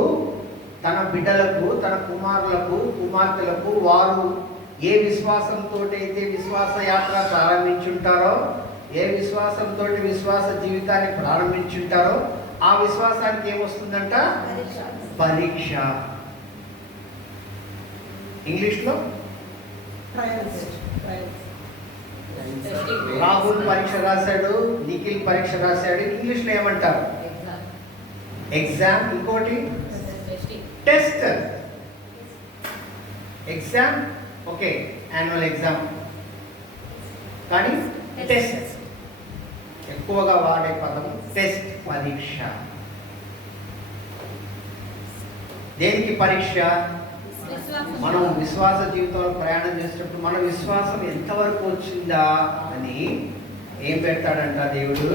తన బిడ్డలకు, తన కుమారులకు, కుమార్తెలకు వారు ఏ విశ్వాసంతో అయితే విశ్వాస యాత్ర ప్రారంభించుంటారో, ఏ విశ్వాసంతో విశ్వాస జీవితాన్ని ప్రారంభించుంటారో ఆ విశ్వాసానికి ఏమొస్తుందంట? పరీక్ష. ఇంగ్లీష్లో రాహుల్ పరీక్ష రాశాడు, నిఖిల్ పరీక్ష రాశాడు. ఇంగ్లీష్లో ఏమంటారు? ఎగ్జామ్. ఇంకోటి test. Exam okay, annual exam. కానీ టెస్ట్ ఎక్కువగా వాడే పదం టెస్ట్, పరీక్ష. దేనికి పరీక్ష? మనం విశ్వాస జీవితంలో ప్రయాణం చేసేటప్పుడు మన విశ్వాసం ఎంతవరకు వచ్చిందా అని ఏం పెడతాడంట దేవుడు?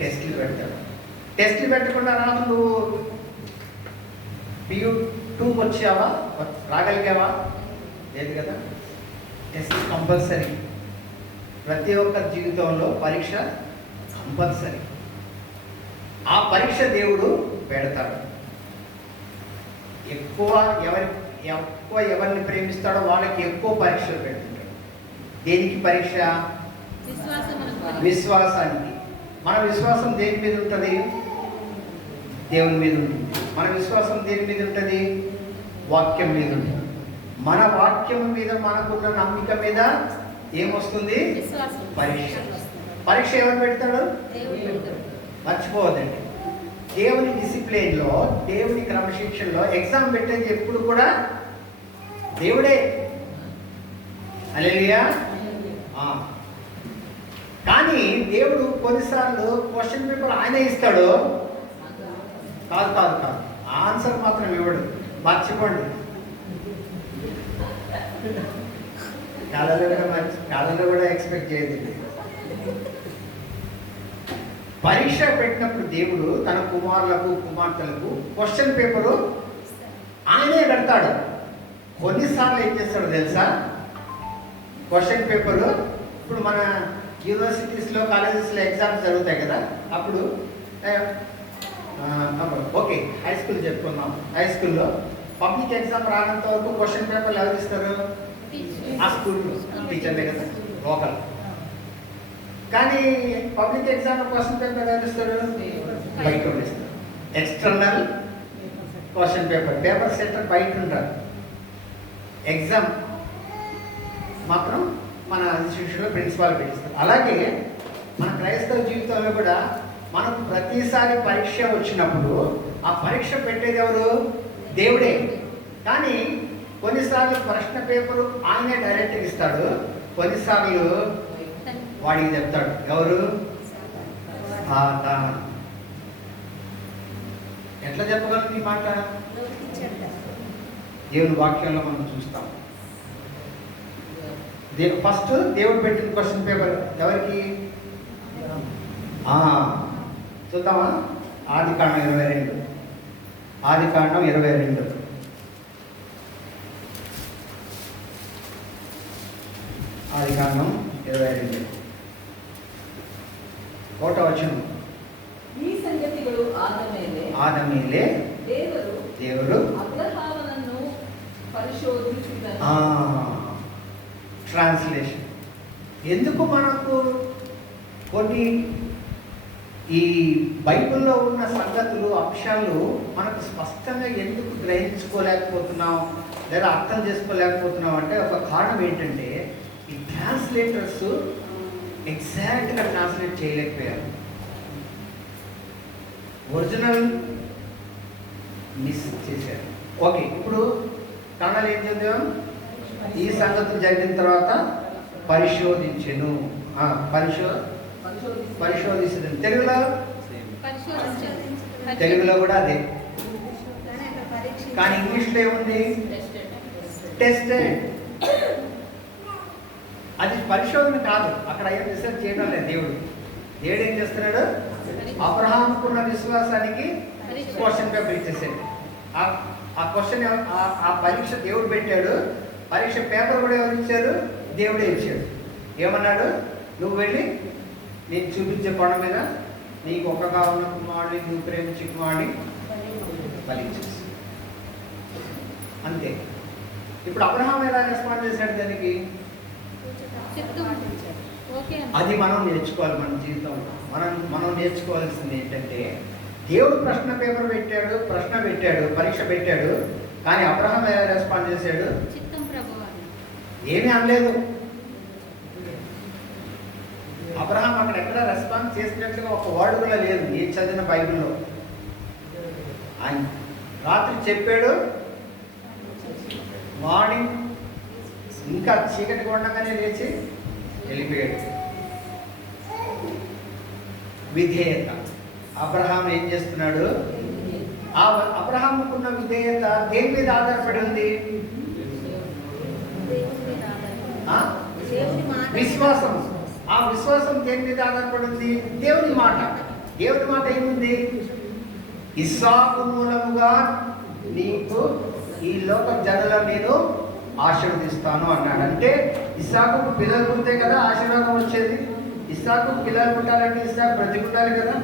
టెస్ట్లు పెడతాడు. టెస్ట్లు పెట్టకుండా రాదు నువ్వు PU2 వచ్చావా, రాగలిగావా? లేదు కదా. Test compulsory. ప్రతి ఒక్క జీవితంలో పరీక్ష కంపల్సరీ. ఆ పరీక్ష దేవుడు పెడతాడు. ఎక్కువ ఎవరిని ప్రేమిస్తాడో వాళ్ళకి ఎక్కువ పరీక్షలు పెడుతుంటాడు. దేనికి పరీక్ష? విశ్వాసానికి. మన విశ్వాసం దేని మీద ఉంటుంది? దేవుని మీద ఉంటుంది. మన విశ్వాసం దేని మీద ఉంటుంది? వాక్యం మీద ఉంటుంది. మన వాక్యం మీద మనకున్న నమ్మిక మీద ఏమొస్తుంది? పరీక్ష. పరీక్ష ఎవరు పెడతాడు? మర్చిపోవద్దండి. దేవుని డిసిప్లిన్లో, దేవుని క్రమశిక్షణలో ఎగ్జామ్ పెట్టేది ఎప్పుడు కూడా దేవుడే. హల్లెలూయా. కానీ దేవుడు కొన్నిసార్లు క్వశ్చన్ పేపర్ ఆయనే ఇస్తాడు. కాదు కాదు కాదు, ఆన్సర్ మాత్రం ఇవ్వడు. మర్చిపోండి. కాలంలో కూడా ఎక్స్పెక్ట్ చేయదు. పరీక్ష పెట్టినప్పుడు దేవుడు తన కుమారులకు, కుమార్తెలకు క్వశ్చన్ పేపరు ఆయనే పెడతాడు. కొన్నిసార్లు ఏం చేస్తాడో తెలుసా? క్వశ్చన్ పేపరు ఇప్పుడు మన యూనివర్సిటీస్లో, కాలేజెస్లో ఎగ్జామ్స్ జరుగుతాయి కదా. అప్పుడు ఓకే, హై స్కూల్ చెప్పుకున్నాం. హై స్కూల్లో పబ్లిక్ ఎగ్జామ్ రానంత వరకు క్వశ్చన్ పేపర్లు ఎవరు ఇస్తారు? ఆ స్కూల్లో టీచర్లే కదా, లోకల్. కానీ పబ్లిక్ ఎగ్జామ్ క్వశ్చన్ పేపర్ ఎవరు ఇస్తారు? బయట ఇస్తారు. ఎక్స్టర్నల్ క్వశ్చన్ పేపర్ సెంటర్ బయట ఉంటారు. ఎగ్జామ్ మాత్రం మన ఇన్స్టిట్యూషన్లో ప్రిన్సిపాల్ పెట్టిస్తారు. అలాగే మన క్రైస్తవ జీవితంలో కూడా మనకు ప్రతిసారి పరీక్ష వచ్చినప్పుడు ఆ పరీక్ష పెట్టేది ఎవరు? దేవుడే. కానీ కొన్నిసార్లు ప్రశ్న పేపరు ఆయనే డైరెక్ట్గా ఇస్తాడు, కొన్నిసార్లు వాడికి చెప్తాడు. ఎవరు? ఎట్లా చెప్పగలను ఈ మాట? దేవుని వాక్యంలో మనం చూస్తాం. ఫస్ట్ దేవుడు పెట్టిన క్వశ్చన్ పేపర్ ఎవరికి? చూద్దామా? ఆదికాండం 22. ఆదికాండం 22. ఆదికాండం 22 ఒకటో వచనం. ಈ ಸಂಗತಿಗಳು ಆದ ಮೇಲೆ ದೇವರು ಅಬ್ರಹಾಮನನ್ನು ಪರಿಶೋಧಿಸಿದನು. ట్రాన్స్లేషన్. ఎందుకు మనకు కొన్ని ఈ బైబిల్లో ఉన్న సంగతులు, అంశాలు మనకు స్పష్టంగా ఎందుకు గ్రహించుకోలేకపోతున్నాం లేదా అర్థం చేసుకోలేకపోతున్నాం అంటే ఒక కారణం ఏంటంటే ఈ ట్రాన్స్లేటర్స్ ఎగ్జాక్ట్గా ట్రాన్స్లేట్ చేయలేకపోయారు. ఒరిజినల్ మిస్ చేశారు. ఓకే, ఇప్పుడు కన్నడలో ఏం చదివాం? ఈ సంగతులు జరిగిన తర్వాత పరిశోధించెను. పరిశోధించడం తెలుగులో కూడా అదే, కానీ ఇంగ్లీష్లో ఏముంది? టెస్టెడ్. అది పరిశోధన కాదు, అక్కడ ఏం రీసెర్చ్ చేయడం లేదు. దేవుడు ఏం చేస్తున్నాడు? అబ్రహాముకున్న విశ్వాసానికి క్వశ్చన్ పేపర్ ఇచ్చేసాడు. ఆ క్వశ్చన్ ఆ పరీక్ష దేవుడు పెట్టాడు. పరీక్ష పేపర్ కూడా ఎవరు ఇచ్చారు? దేవుడే ఇచ్చాడు. ఏమన్నాడు? నువ్వు వెళ్ళి నేను చూపించే కొండ మీద నీకు ఒక్కగా ఉన్న కుమారుడిని, నువ్వు ప్రేమించే కుమారుడిని ఫలించేసి అంతే. ఇప్పుడు అబ్రహాం ఎలా రెస్పాండ్ చేశాడు దానికి? అది మనం నేర్చుకోవాలి మన జీవితంలో. మనం నేర్చుకోవాల్సింది ఏంటంటే దేవుడు ప్రశ్న పెట్టాడు, పరీక్ష పెట్టాడు, కానీ అబ్రహాం ఎలా రెస్పాండ్ చేశాడు? ఏమీ అనలేదు. అబ్రహాం అక్కడ ఎక్కడ రెస్పాన్స్ చేసినట్లుగా ఒక వర్డ్ కూడా లేదు ఏ చదివిన బైబిల్లో. ఆయన రాత్రి చెప్పాడు, మార్నింగ్ ఇంకా చీకటి కొండగానే లేచి వెళ్ళిపోయాడు. విధేయత. అబ్రహాం ఏం చేస్తున్నాడు? అబ్రహాముకున్న విధేయత దేని మీద ఆధారపడి ఉంది? విశ్వాసం. ఆ విశ్వాసం దేని మీద ఆధారపడి ఉంది? దేవుని మాట. దేవుని మాట ఏముంది? ఇస్సాకు మూలముగా నీకు ఈ లోక జనులను నేను ఆశీర్వదిస్తాను అన్నాడు. అంటే ఇస్సాకు పిల్లలు పుట్టే కదా ఆశీర్వాదం వచ్చేది. ఇస్సాకు పిల్లలు పుట్టాలంటే ఇస్సాకు బ్రతికుంటారు కదా.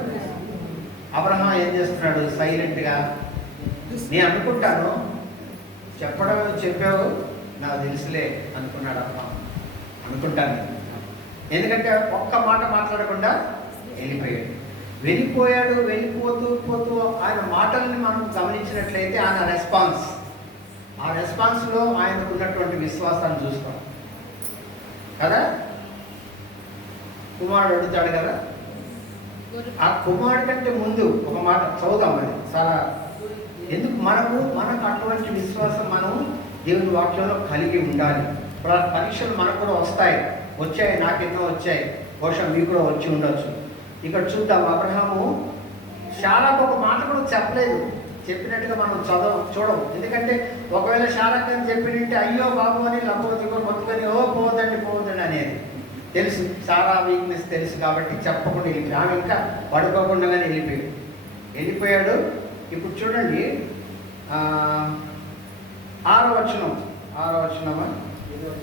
అబ్రహాం ఏం చేస్తున్నాడు? సైలెంట్గా నేను అనుకుంటాను, చెప్పావు నాకు తెలుసులే అనుకున్నాడు. అబ్రహాం అనుకుంటాను, ఎందుకంటే ఒక్క మాట మాట్లాడకుండా వెళ్ళిపోయాడు. వెళ్ళిపోతూ ఆయన మాటల్ని మనం గమనించినట్లయితే ఆయన ఆ రెస్పాన్స్లో ఆయనకు ఉన్నటువంటి విశ్వాసాన్ని చూస్తాం కదా. కుమారుడు అడుగుతాడు కదా, ఆ కుమారుడు కంటే ముందు ఒక మాట చదువుదాం. అది చాలా ఎందుకు మనకు అటువంటి విశ్వాసం మనం దేవుని వాక్యంలో కలిగి ఉండాలి. పరీక్షలు మనకు కూడా వచ్చాయి, నాకెన్నో వచ్చాయి, బహుశా మీకు కూడా వచ్చి ఉండొచ్చు. ఇక్కడ చూద్దాం, అబ్రహాము శారాకు ఒక మాట కూడా చెప్పలేదు. చెప్పినట్టుగా మనం చూడము. ఎందుకంటే ఒకవేళ శారాకు అని చెప్పినంటే అయ్యో బాబు అని లబ్బో దిగో మొత్తుకొని పోవద్దండి అనేది తెలుసు. శారా వీక్నెస్ తెలుసు కాబట్టి చెప్పకుండా వెళ్ళిపోయి ఆమె ఇంకా పడుకోకుండానే వెళ్ళిపోయాడు. ఇప్పుడు చూడండి 6వ వచనమా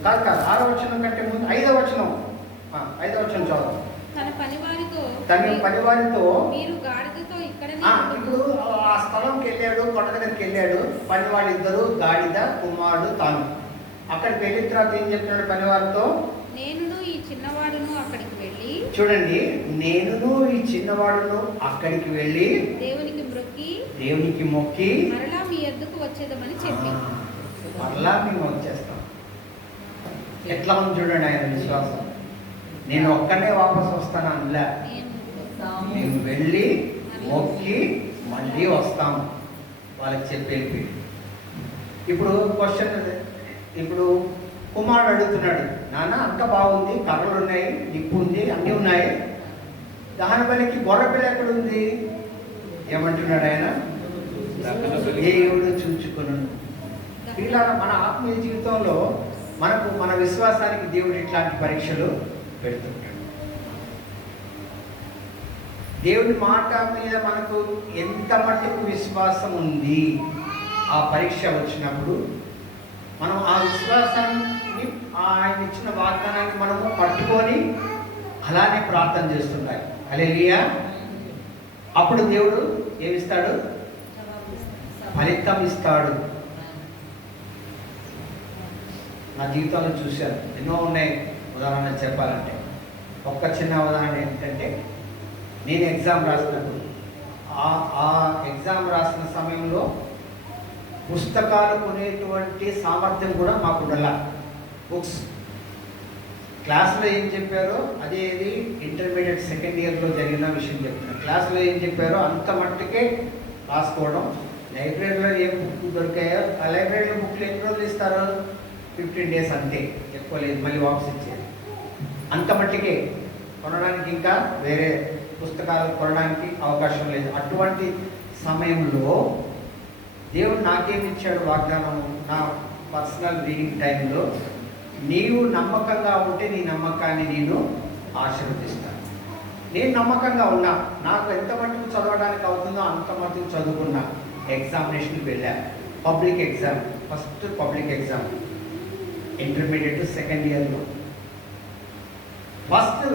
కాదు 6వ వచనం కంటే ముందు 5వ వచనం చదువు. తన పనివారితో మీరు గాడిదతో ఇక్కడనే ఇప్పుడు ఆ స్థలంకి వెళ్ళాడు, కొండ దగ్గరికి వెళ్ళాడు. పనివాళ్ళు ఇద్దరు, గాడిద, కుమారుడు, తాను. అక్కడికి వెళ్ళిన తర్వాత ఏం చెప్తున్నాడు పనివారితో? నేనును ఈ చిన్నవాడును అక్కడికి వెళ్ళి, చూడండి, నేనును ఈ చిన్నవాడును అక్కడికి వెళ్ళి దేవునికి మొక్కి మరలా మీ యొద్దకు వచ్చేదమని చెప్పి. మరలా మేము వచ్చేస్తాం. ఎట్లా ఉంది చూడండి ఆయన విశ్వాసం. నేను ఒక్కనే వాపసు వస్తాను అందులో, మేము వెళ్ళి మొక్కి మళ్ళీ వస్తాం వాళ్ళకి చెప్పేసి. ఇప్పుడు క్వశ్చన్, ఇప్పుడు కుమారుడు అడుగుతున్నాడు, నాన్న అంత బాగుంది, కర్రలు ఉన్నాయి, నిప్పు ఉంది, అన్నీ ఉన్నాయి, దాని పనికి గొర్రెపిల్ల ఎక్కడుంది? ఏమంటున్నాడు ఆయన? దేవుడు చూచుకును. ఇలా మన ఆత్మీయ జీవితంలో మన విశ్వాసానికి దేవుడు ఇట్లాంటి పరీక్షలు పెడుతుంటాడు. దేవుడి మాట మీద మనకు ఎంత మట్టుకు విశ్వాసం ఉంది, ఆ పరీక్ష వచ్చినప్పుడు మనం ఆ విశ్వాసాన్ని, ఆయన ఇచ్చిన వాగ్దానాన్ని మనము పట్టుకొని అలానే ప్రార్థన చేస్తుంటాయి. హల్లెలూయా. అప్పుడు దేవుడు ఏమిస్తాడు? ఫలితం ఇస్తాడు. నా జీవితంలో చూశాను, ఎన్నో ఉన్నాయి. ఉదాహరణ చెప్పాలంటే ఒక్క చిన్న ఉదాహరణ ఏంటంటే, నేను ఎగ్జామ్ రాసినప్పుడు ఆ ఎగ్జామ్ రాసిన సమయంలో పుస్తకాలు కొనేటువంటి సామర్థ్యం కూడా మాకు ఉండాల. బుక్స్ క్లాస్లో ఏం చెప్పారో అదే ఇది ఇంటర్మీడియట్ సెకండ్ ఇయర్లో జరిగిన విషయం చెప్తున్నా. క్లాస్లో ఏం చెప్పారో అంత మట్టుకే రాసుకోవడం. లైబ్రరీలో ఏం బుక్ దొరికాయో ఆ లైబ్రరీలో బుక్లు ఎన్ని రోజులు ఇస్తారు? 15 days అంతే, ఎక్కువ లేదు, మళ్ళీ వాపస్ ఇచ్చేది. అంత మట్టుకే కొనడానికి ఇంకా వేరే పుస్తకాలు కొనడానికి అవకాశం లేదు. అటువంటి సమయంలో దేవుడు నాకేమి ఇచ్చాడు వాగ్దానము? నా పర్సనల్ రీడింగ్ టైంలో నీవు నమ్మకంగా ఉంటే నీ నమ్మకాన్ని నేను ఆశీర్వదిస్తాను. నేను నమ్మకంగా ఉన్నా, నాకు ఎంత మటుకు చదవడానికి అవుతుందో అంత మటుకు చదువుకున్నా. ఎగ్జామినేషన్కి వెళ్ళా, public exam, first public exam intermediate second ఇయర్లో.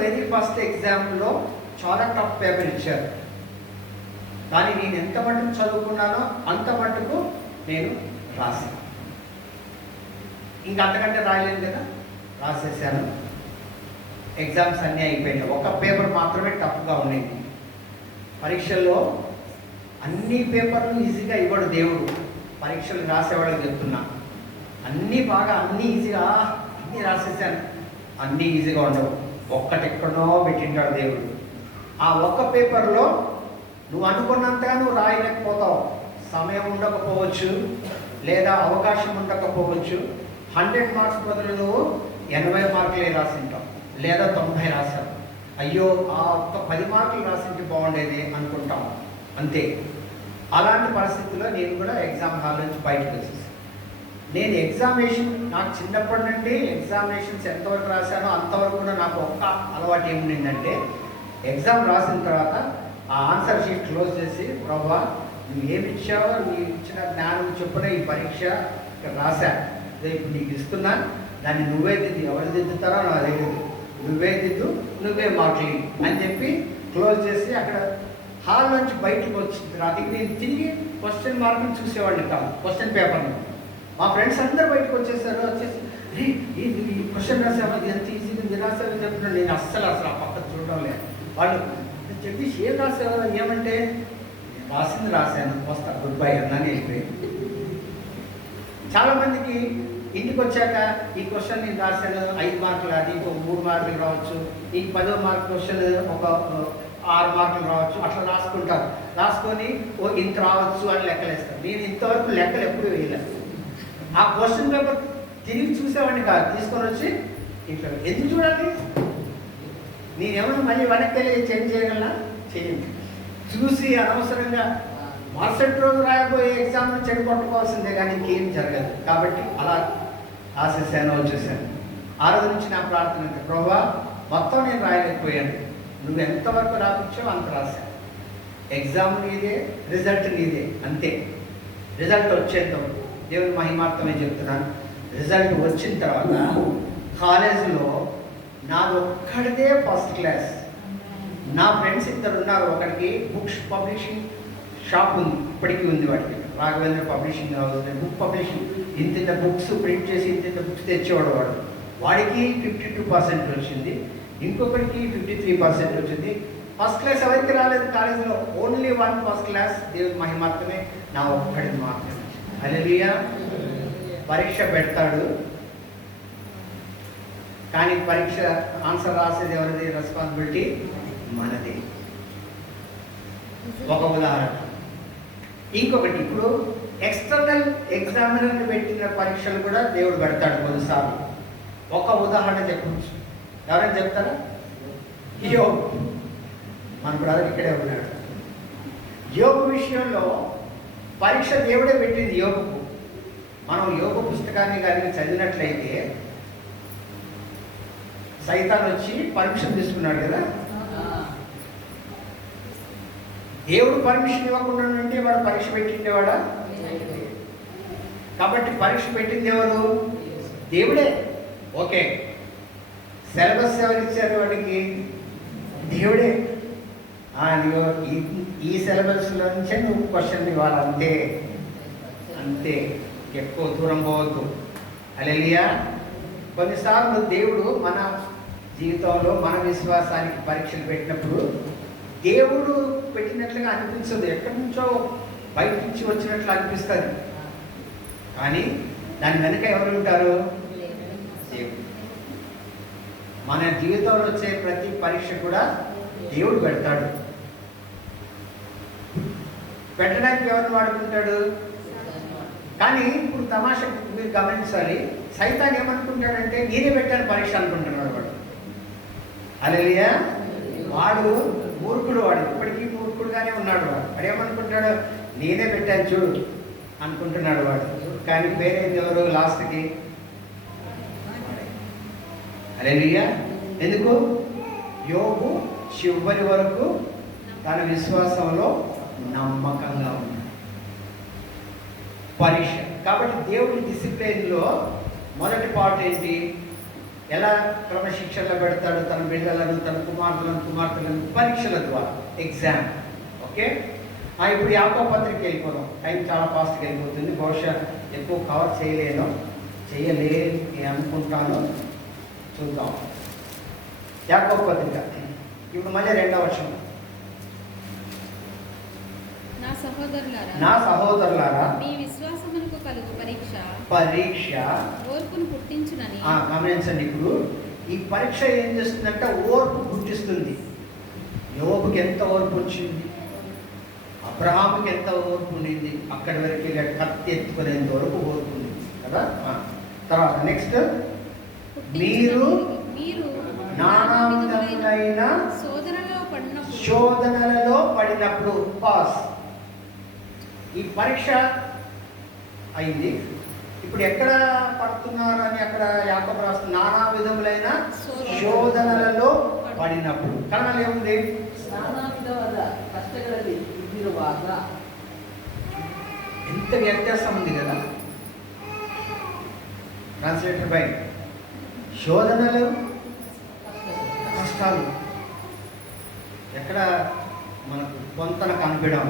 వెరీ ఫస్ట్ ఎగ్జామ్లో చాలా టఫ్ పేపర్ ఇచ్చారు. కానీ నేను ఎంత మటుకు చదువుకున్నానో అంత మటుకు నేను రాశాను. ఇంకా అంతకంటే రాయలేదు కదా, రాసేసాను. ఎగ్జామ్స్ అన్నీ అయిపోయినాయి. ఒక పేపర్ మాత్రమే టఫ్గా ఉండేది. పరీక్షల్లో అన్ని పేపర్లు ఈజీగా ఇవ్వడు దేవుడు. పరీక్షలు రాసేవాళ్ళకి చెప్తున్నా, అన్నీ బాగా అన్నీ ఈజీగా అన్నీ రాసేసాను. అన్నీ ఈజీగా ఉండవు, ఒక్కటెక్కడో పెట్టింటాడు దేవుడు. ఆ ఒక్క పేపర్లో నువ్వు అనుకున్నంతగా నువ్వు రాయలేకపోతావు. సమయం ఉండకపోవచ్చు, లేదా అవకాశం ఉండకపోవచ్చు. 100 మార్క్స్ బదులు నువ్వు 80 మార్కులే రాసింటావు, లేదా 90 రాశావు. అయ్యో ఆ ఒక్క 10 మార్కులు రాసింటే బాగుండేది అనుకుంటాం, అంతే. అలాంటి పరిస్థితుల్లో నేను కూడా ఎగ్జామ్ హాల్ నుంచి బయటకు వచ్చేసాను. నేను ఎగ్జామినేషన్, నాకు చిన్నప్పటి నుండి ఎగ్జామినేషన్స్ ఎంతవరకు రాశానో అంతవరకు కూడా నాకు ఒక్క అలవాటు ఏముండిందంటే, ఎగ్జామ్ రాసిన తర్వాత ఆ ఆన్సర్ షీట్ క్లోజ్ చేసి, ప్రభువా నువ్వు ఏమి ఇచ్చావో నీ ఇచ్చిన జ్ఞానం చొప్పున ఈ పరీక్ష ఇక్కడ రాశా, ఇప్పుడు నీకు ఇస్తున్నా, దాన్ని నువ్వే దిద్దు, ఎవరు దిద్దుతారో నా దగ్గర నువ్వే దిద్దు, నువ్వే మార్కులు అని చెప్పి క్లోజ్ చేసి అక్కడ హాల్ నుంచి బయటకు వచ్చిన తర్వాత నేను తిరిగి క్వశ్చన్ మార్కులు చూసేవాడిని కాదు, క్వశ్చన్ పేపర్ని. మా ఫ్రెండ్స్ అందరూ బయటకు వచ్చేసి ఈ క్వశ్చన్ రాసావా, ఇది ఎంత ఈజీగా ఇది రాసావని చెప్తున్నాను. నేను అస్సలు ఆ పక్కన చూడడం లేదు. వాళ్ళు చెప్పి ఏం రాసావా, ఏమంటే రాసింది రాశాను, వస్తా, గుడ్ బై అన్నాను, వెళ్ళిపోయింది. చాలామందికి ఇంటికి వచ్చాక ఈ క్వశ్చన్ నేను రాశాను 5 మార్కులు, అది ఇంకో 3 మార్కులు రావచ్చు, ఈ 10వ మార్క్ క్వశ్చన్ ఒక 6 మార్కులు రావచ్చు, అట్లా రాసుకుంటారు. రాసుకొని ఇంత రావచ్చు అని లెక్కలేస్తారు. నేను ఇంతవరకు లెక్కలు ఎప్పుడు వేయలేదు. ఆ క్వశ్చన్ పేపర్ తిరిగి చూసేవాడిని కాదు, తీసుకొని వచ్చి ఇట్లా ఎందుకు చూడాలి? నేనేమన్నా మళ్ళీ వెనక్కి వెళ్ళి చేంజ్ చేయగలనా? చేయండి. చూసి అనవసరంగా మరుసటి రోజు రాయబోయే ఎగ్జామ్ను చెడగొట్టుకోవాల్సిందే, కానీ ఇంకేం జరగదు. కాబట్టి అలా రాసేసాను, వచ్చేసాను. ఆ రోజు నుంచి నా ప్రార్థన అంటే, ప్రభువా మొత్తం నేను రాయలేకపోయాను, నువ్వు ఎంతవరకు రాపించావు అంత రాశాను. ఎగ్జామ్ నీదే, రిజల్ట్ నీదే, అంతే. రిజల్ట్ వచ్చేద్దాం, దేవుని మహిమార్థమే చెప్తున్నాను. రిజల్ట్ వచ్చిన తర్వాత కాలేజీలో నాది ఒక్కడిదే ఫస్ట్ క్లాస్. నా ఫ్రెండ్స్ 2 ఉన్నారు. ఒకరికి బుక్స్ పబ్లిషింగ్ షాప్ ఉంది, ఇప్పటికీ ఉంది వాటికి, Raghavendra publishing house. Book publishing ఇంత బుక్స్ ప్రింట్ చేసి ఇంత బుక్స్ తెచ్చేవాడు వాడు. వాడికి 52% వచ్చింది, ఇంకొకరికి 53% వచ్చింది. ఫస్ట్ క్లాస్ ఎవరికి రాలేదు కాలేజీలో, ఓన్లీ 1 ఫస్ట్ క్లాస్. దేవుని మహిమార్థమే, నా ఒక్కడిది మాత్రమే. హల్లెలూయా. పరీక్ష పెడతాడు, కానీ పరీక్ష ఆన్సర్ రాసేది ఎవరిది? రెస్పాన్సిబిలిటీ మనది. ఒక ఉదాహరణ. ఇంకొకటి, ఇప్పుడు ఎక్స్టర్నల్ ఎగ్జామినర్ని పెట్టిన పరీక్షలు కూడా దేవుడు పెడతాడు కొన్నిసార్లు. ఒక ఉదాహరణ చెప్పచ్చు, ఎవరైనా చెప్తారా? యోబు, మన బ్రదర్ ఇక్కడే ఉన్నాడు. యోబు విషయంలో పరీక్ష దేవుడే పెట్టింది యోబుకు. మనం యోబు పుస్తకాన్ని కానీ చదివినట్లయితే సైతాన్ వచ్చి పర్మిషన్ తీసుకున్నాడు కదా. దేవుడు పర్మిషన్ ఇవ్వకుండా ఉంటే వాడు పరీక్ష పెట్టిండేవాడా? కాబట్టి పరీక్ష పెట్టింది ఎవరు? దేవుడే. ఓకే, సిలబస్ ఎవరు ఇచ్చారు వాడికి? దేవుడే. ఈ సిలబస్లో నుంచే నువ్వు క్వశ్చన్ ఇవ్వాలి, అంతే అంతే, ఎక్కువ దూరం పోవద్దు. హల్లెలూయా. కొన్నిసార్లు దేవుడు మన జీవితంలో మన విశ్వాసానికి పరీక్షలు పెట్టినప్పుడు దేవుడు పెట్టినట్లుగా అనిపించదు, ఎక్కడి నుంచో బయట నుంచి వచ్చినట్లు అనిపిస్తుంది. కానీ దాని వెనుక ఎవరు ఉంటారు? దేవుడు. మన జీవితంలో వచ్చే ప్రతి పరీక్ష కూడా దేవుడు పెడతాడు. పెట్టడానికి ఎవరిని వాడుకుంటాడు? కానీ ఇప్పుడు తమాషా మీరు గమనించాలి, సైతాన్ ఏమనుకుంటాడంటే నేనే పెట్టాను పరీక్ష అనుకుంటున్నాడు వాడు. హల్లెలూయా. వాడు మూర్ఖుడు, వాడు ఇప్పటికీ మూర్ఖుడుగానే ఉన్నాడు. వాడు ఏమనుకుంటాడు? నేనే పెట్టాను చూడు అనుకుంటున్నాడు వాడు. కానీ పేరేది ఎవరు లాస్ట్కి? హల్లెలూయా. ఎందుకు? యోబు చివరి వరకు తన విశ్వాసంలో నమ్మకంగా ఉన్నాడు. పరీక్ష కాబట్టి దేవుడి డిసిప్లిన్లో మొదటి పార్ట్ ఏంటి? ఎలా క్రమశిక్షణలో పెడతాడు తన బిడ్డలను, తన కుమార్తెలను పరీక్షల ద్వారా, ఎగ్జామ్. ఓకే. ఇప్పుడు యాకోబు పత్రిక వెళ్ళిపోదాం. టైం చాలా ఫాస్ట్గా వెళ్ళిపోతుంది. బహుశా ఎక్కువ కవర్ చేయలేని అనుకుంటాను. చూద్దాం. యాకోబు పత్రిక ఇప్పుడు మళ్ళీ 2వ వచనం. నా సహోదరులారా, మీ విశ్వాసమునకు కలుగు పరీక్ష ఓర్పును పుట్టించునని. గమనించండి. ఇప్పుడు ఈ పరీక్ష ఏం చేస్తుందంటే ఓర్పు పుట్టిస్తుంది. యోబుకి ఎంత ఓర్పు వచ్చింది, అబ్రహాముకి ఎంత ఓర్పు ఉండింది, అక్కడి వరకు వెళ్ళి కత్తి ఎత్తుకునేంత వరకు ఓర్పు ఉంది కదా. తర్వాత నెక్స్ట్, మీరు నానా విధములైన శోధనలలో పడినప్పుడు. పాస్. ఈ పరీక్ష అయింది. ఇప్పుడు ఎక్కడ పడుతున్నారు అని అక్కడ యాకోబు రాస్తుంది, నానా విధములైన శోధనలలో పడినప్పుడు. కారణాలు ఏముంది? ನಾನಾ ವಿಧವಾದ ಕಷ್ಟಗಳಲ್ಲಿ ಇದ್ದಿರುವಾಗ. ఎంత వ్యత్యాసం ఉంది కదా. ట్రాన్స్లేటర్ బై శోధనలు, కష్టాలు ఎక్కడ మనకు కొంతన కనిపించడం.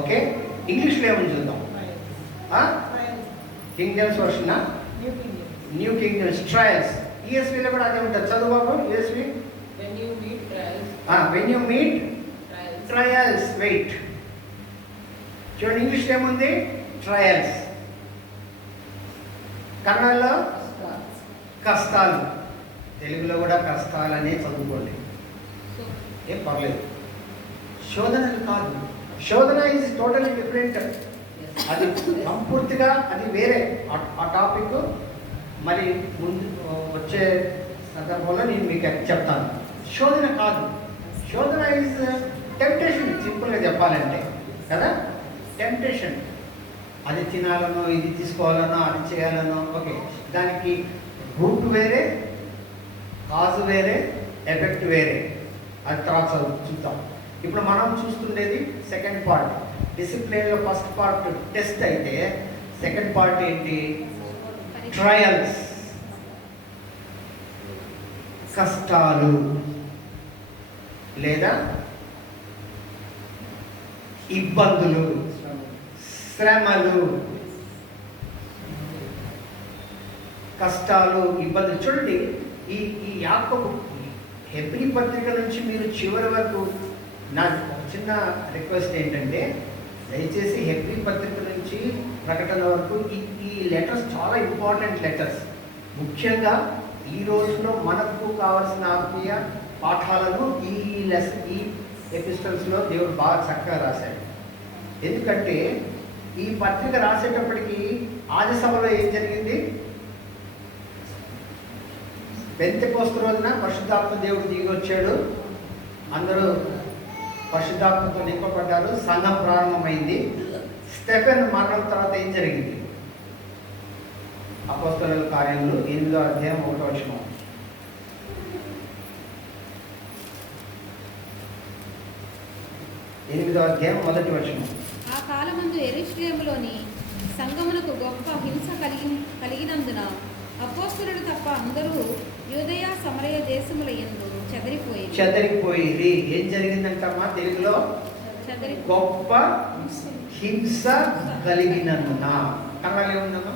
ఓకే. ఇంగ్లీష్లో ఏమని చూద్దాం. King James version, new King James. Trials. ఈఎస్వీలో కూడా అదే ఉంటుంది. చదువు బాబు ఈఎస్వీ. When you meet trials. When you meet Trials. Wait. చూడండి ఇంగ్లీష్లో ఏముంది? ట్రయల్స్. కన్నడలో కష్టాలు. తెలుగులో కూడా కష్టాలనే చదువుకోండి, ఏం పర్లేదు. శోధనలు కాదు. శోధన ఈజ్ టోటలీ డిఫరెంట్. అది సంపూర్తిగా అది వేరే. ఆ టాపిక్ మరి ముందు వచ్చే సందర్భంలో నేను మీకు చెప్తాను. శోధన కాదు. శోధన ఈజ్ టెంప్టేషన్. సింపుల్గా చెప్పాలంటే కదా, టెంప్టేషన్. అది తినాలనో, ఇది తీసుకోవాలనో, అది చేయాలనో. ఓకే. దానికి రూట్ వేరే, కాజు వేరే, ఎఫెక్ట్ వేరే. అది తర్వాత చూద్దాం. ఇప్పుడు మనం చూస్తుండేది సెకండ్ పార్ట్. డిసిప్లిన్లో ఫస్ట్ పార్ట్ టెస్ట్ అయితే, సెకండ్ పార్ట్ ఏంటి? ట్రయల్స్, కష్టాలు లేదా ఇబ్బందులు, శ్రమలు, కష్టాలు, ఇబ్బందులు. చూడండి ఈ యాకోబు హెబ్రీ పత్రిక నుంచి మీరు చివరి వరకు, నా చిన్న రిక్వెస్ట్ ఏంటంటే దయచేసి హెబ్రీ పత్రిక నుంచి ప్రకటన వరకు ఈ లెటర్స్ చాలా ఇంపార్టెంట్ లెటర్స్. ముఖ్యంగా ఈ రోజులో మనకు కావాల్సిన ఆత్మీయ పాఠాలను ఈ ఎపిస్టల్స్లో దేవుడు బాగా చక్కగా రాశాడు. ఎందుకంటే ఈ పత్రిక రాసేటప్పటికి ఆది సభలో ఏం జరిగింది? పెంతెకోస్తు రోజున పరిశుద్ధాత్మ దేవుడు దిగి వచ్చాడు. అందరూ పరిశుద్ధాత్మతో నింపబడ్డారు. సంఘం ప్రారంభమైంది. స్టెఫెన్ మరణం తర్వాత ఏం జరిగింది? అపోస్తలుల కార్యములు 8వ అధ్యాయం 1వ వచనం. మొదటి వచనం. ఆ కాలమందు యెరూషలేములోని సంఘమునకు గొప్ప హింస కలిగినందున అపోస్తలులు తప్ప అందరూ యూదయ సమరయ దేశముల యందు చెదరిపోయి. ఏం జరిగిందంటమ్మా తెలుగులో? గొప్ప హింస కలిగినందున. కన్నడలో ఏముందమ్మా?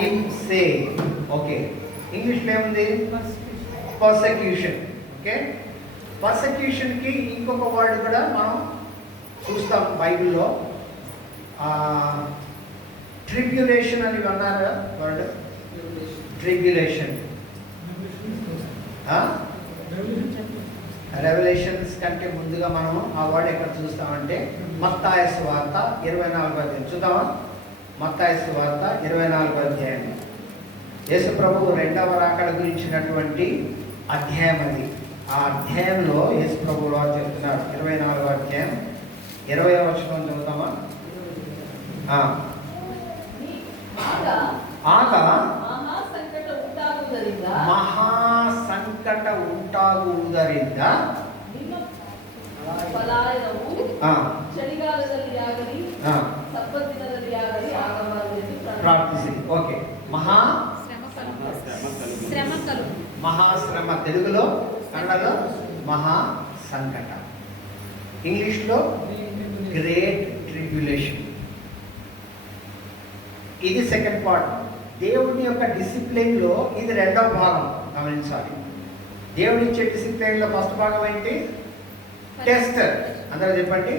హింసే. ఓకే. ఇంగ్లీష్లో ఏముంది? పర్సెక్యూషన్. ఓకే. పర్సెక్యూషన్కి ఇంకొక వర్డ్ కూడా మనం చూస్తాం బైబిల్లో. ట్రిబ్యులేషన్ అని అన్నారు వర్డ్. ట్రిబ్యులేషన్ రెవల్యూషన్స్ కంటే ముందుగా మనము ఆ వర్డ్ ఎక్కడ చూస్తామంటే మత్తయి సువార్త 24వ అధ్యాయం చూద్దామా. మత్తయి సువార్త 24వ అధ్యాయం యేసు ప్రభువు రెండవ రాకడ గురించినటువంటి అధ్యాయం అది. ఆ అధ్యాయంలో యేసు ప్రభువు వారు చెప్తున్నారు. 24వ అధ్యాయం 20వ వచనం చదువుతామా. ಆಗ ಮಹಾಸಂಕಟ ಉಂಟಾಗುವುದರಿಂದ ಪ್ರಾರ್ಥಿಸಿ. ಓಕೆ. మహాశ్రమ తెలుగులో, కన్నడలో మహా సంకట, ఇంగ్లీష్లో గ్రేట్ ట్రిబ్యులేషన్. ఇది సెకండ్ పార్ట్. దేవుని యొక్క డిసిప్లిన్లో ఇది రెండవ భాగం గమనించాలి. దేవుని ఇచ్చే డిసిప్లిన్లో ఫస్ట్ భాగం ఏంటి? టెస్ట్. అందరూ చెప్పండి,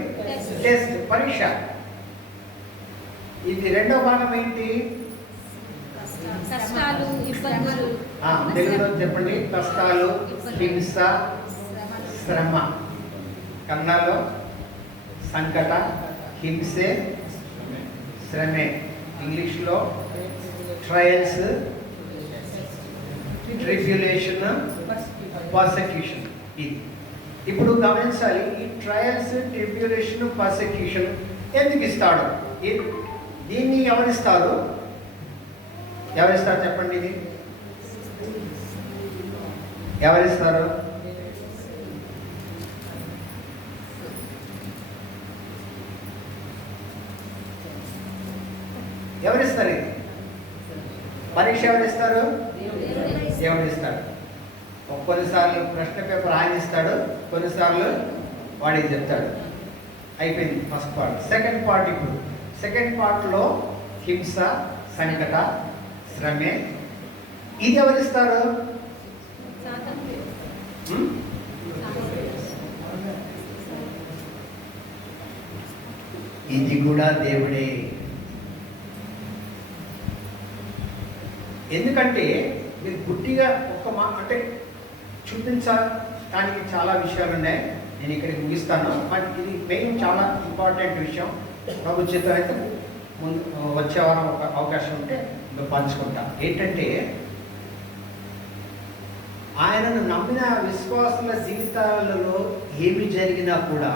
టెస్ట్, పరీక్ష. ఇది రెండవ భాగం ఏంటి? తెలుగులో చెప్పండి. కష్టాలు, హింస, శ్రమ. కన్నడలో సంకట, హింసే, శ్రమే. ఇంగ్లీష్లో ట్రయల్స్, ట్రిబ్యులేషన్, పర్సెక్యూషన్. ఇది ఇప్పుడు గమనించాలి. ఈ ట్రయల్స్, ట్రిబ్యులేషన్, పర్సెక్యూషన్ ఎందుకు ఇస్తాడు? దీన్ని ఎవరిస్తారు? ఎవరిస్తారు చెప్పండి? ఇది ఎవరిస్తారు? ఎవరిస్తారు? ఇది పరీక్ష ఎవరిస్తారు? దేవుడిస్తాడు. కొన్నిసార్లు ప్రశ్న పేపర్ ఆయన ఇస్తాడు, కొన్నిసార్లు వాడికి చెప్తాడు. అయిపోయింది ఫస్ట్ పార్ట్. Second part. ఇప్పుడు సెకండ్ పార్ట్లో హింస, సంకట, శ్రమే. ఇది ఎవరిస్తారు? ఇది కూడా దేవుడే. ఎందుకంటే మీరు గుడ్డిగా ఒక్క అంటే చూపించడానికి చాలా విషయాలు ఉన్నాయి. నేను ఇక్కడికి ముగిస్తాను. బట్ ఇది మెయిన్ చాలా ఇంపార్టెంట్ విషయం. ప్రభు చేత అయితే ముందు వచ్చే వారం ఒక అవకాశం ఉంటే పంచుకుంటాం. ఏంటంటే ఆయనను నమ్మిన విశ్వాసుల జీవితాలలో ఏమి జరిగినా కూడా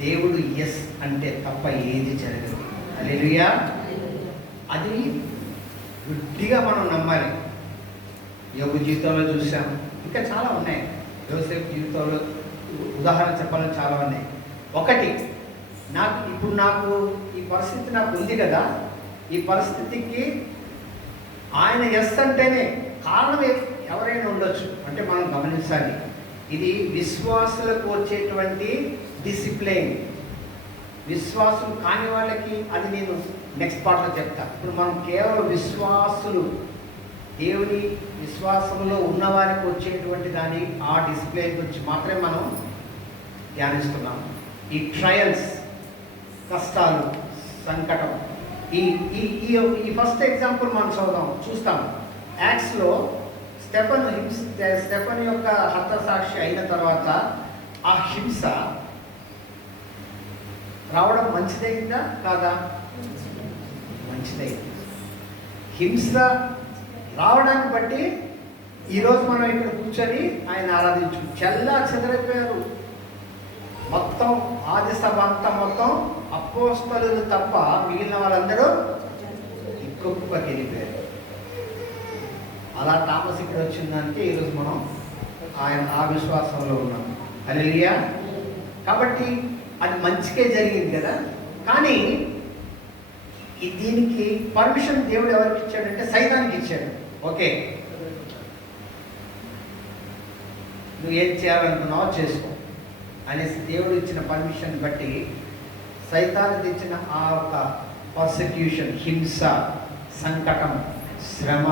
దేవుడు ఎస్ అంటే తప్ప ఏది జరగదు. హల్లెలూయా. అది గుడ్డిగా మనం నమ్మాలి. యోబు జీవితంలో చూసాం, ఇంకా చాలా ఉన్నాయి. యోసేపు జీవితంలో ఉదాహరణ చెప్పాలని చాలా ఉన్నాయి. ఒకటి, నాకు ఈ పరిస్థితి నాకు ఉంది కదా, ఈ పరిస్థితికి ఆయన ఎస్ అంటేనే కారణం ఎవరైనా ఉండొచ్చు. అంటే మనం గమనించాలి. ఇది విశ్వాసులకు వచ్చేటువంటి డిసిప్లిన్. విశ్వాసులు కాని వాళ్ళకి అది నేను నెక్స్ట్ పార్ట్లో చెప్తా. ఇప్పుడు మనం కేవలం విశ్వాసులు, దేవుని విశ్వాసంలో ఉన్నవారికి వచ్చేటువంటి దాని ఆ డిసిప్లిన్ గురించి మాత్రమే మనం ధ్యానిస్తున్నాం. ఈ ట్రయల్స్, కష్టాలు, సంకటం. ఈ ఫస్ట్ ఎగ్జాంపుల్ మనం చూస్తాం. యాక్ట్స్లో స్టెఫన్ యొక్క హతసాక్షి అయిన తర్వాత ఆ హింస రావడం మంచిదైందా కాదా? మంచిదైంది. హింస రావడాన్ని బట్టి ఈరోజు మనం ఇక్కడ కూర్చొని ఆయన ఆరాధించు. చెల్లా చెదరైపోయారు మొత్తం. ఆది సభ అంతా మొత్తం అపోస్తలులు తప్ప మిగిలిన వాళ్ళందరూ ఇంకొకరికి వెళ్ళిపోయారు. అలా తామస్ ఇక్కడ వచ్చిందంటే ఈరోజు మనం ఆయన ఆ విశ్వాసంలో ఉన్నాం. హల్లెలూయా. కాబట్టి అది మంచికే జరిగింది కదా. కానీ దీనికి పర్మిషన్ దేవుడు ఎవరికి ఇచ్చాడంటే సైతానికి ఇచ్చాడు. ఓకే, నువ్వు ఏం చేయాలనుకున్నావో చేసుకో అనేసి దేవుడు ఇచ్చిన పర్మిషన్ బట్టి సైతానికి ఇచ్చిన ఆ ఒక పర్సిక్యూషన్, హింస, సంకటం, శ్రమ.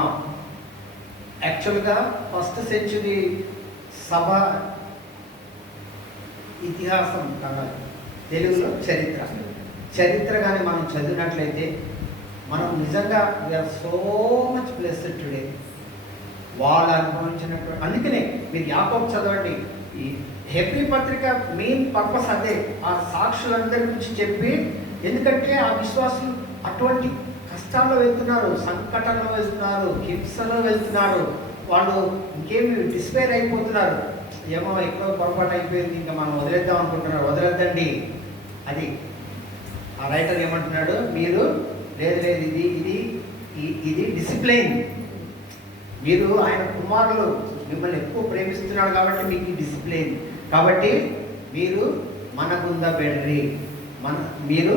యాక్చువల్గా ఫస్ట్ సెంచురీ సభ ఇతిహాసం కావాలి, తెలుగులో చరిత్ర. చరిత్ర కానీ మనం చదివినట్లయితే మనం నిజంగా we are so much blessed today. వాళ్ళు అనుభవించినటువంటి, అందుకనే మీరు యాకోబు చదవండి. ఈ హెబ్రీ పత్రిక మెయిన్ పర్పస్ అదే, ఆ సాక్షులందరి గురించి చెప్పి. ఎందుకంటే ఆ విశ్వాసులు అటువంటి కష్టాల్లో వెళ్తున్నారు, సంకటంలో వెళ్తున్నారు, హింసలో వెళ్తున్నారు. వాళ్ళు ఇంకేమి డిస్పైర్ అయిపోతున్నారు. ఏమో ఎక్కువ పొరపాటు అయిపోయింది, ఇంకా మనం వదిలేద్దాం అనుకుంటున్నారు. వదిలేద్దండి. అది ఆ రైటర్ ఏమంటున్నాడు, మీరు లేదు లేదు, ఇది డిసిప్లైన్. మీరు ఆయన కుమారులు, మిమ్మల్ని ఎక్కువ ప్రేమిస్తున్నాడు కాబట్టి మీకు ఈ డిసిప్లైన్. కాబట్టి మీరు మనకుందా బెడ్రి, మీరు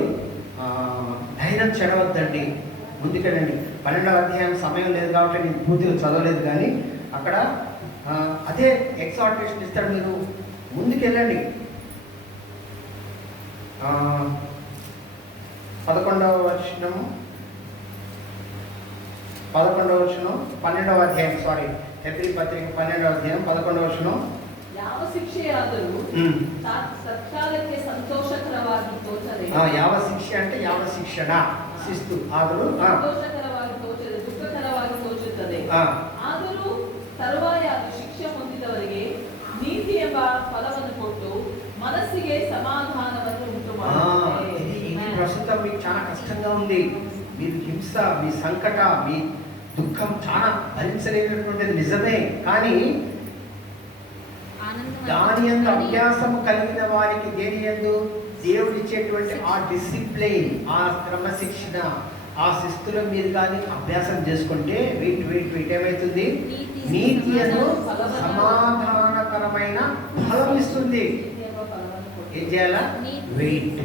ధైర్యం చెడవద్దండి, ముందుకెళ్ళండి. 12వ అధ్యాయం సమయం లేదు కాబట్టి నేను పూర్తిగా చదవలేదు, కానీ అక్కడ అదే ఎక్సార్టేషన్ ఇస్తాడు, మీరు ముందుకెళ్ళండి. 11వ వచనం 12వ అధ్యాయం, సారీ, హెబ్రీ పత్రిక 12వ అధ్యాయం 11వ వచనం. ಯಾವ ಶಿಕ್ಷೆಯಾದರೂ ಸತ್ಕಾಲಕ್ಕೆ ಸಂತೋಷಕರವಾಗಿ ತೋಚದೆ. ಯಾವ ಶಿಕ್ಷೆ అంటే ಯಾವ ಶಿಕ್ಷಣ, ಶಿಸ್ತು ಆದರೂ ಸಂತೋಷಕರವಾಗಿ ತೋಚದೆ, ದುಃಖಕರವಾಗಿ ತೋಚುತ್ತದೆ. ಆದರೂ ತರುವಾಯ ಅದು ಶಿಕ್ಷೆ ಹೊಂದಿದವರಿಗೆ ನೀತಿ ಎಂಬ ಫಲವನ್ನು ಕೊಟ್ಟು మనస్సుಗೆ సమాధానವನ್ನು ಉಂಟು ಮಾಡುತ್ತದೆ. ఇది ప్రస్తుతం మీకు చాలా కష్టంగా ఉంది. మీరు హింస, మీ సంకట, మీ దుఃఖం చాలా భరించలేనటువంటిది నిజమే. కానీ దాని యందు అభ్యాసము కలిగిన వారికి, దేని యందు దేవుడు ఇచ్చేటువంటి ఆ డిసిప్లైన్, ఆ క్రమశిక్షణ, ఆ శిస్తుల మీరు కానీ అభ్యాసం చేసుకుంటే వీటి ఏమవుతుంది, నీతి యందు సమాధానకరమైన ఫలం ఇస్తుంది. ఏం చేయాలా? వెయిట్,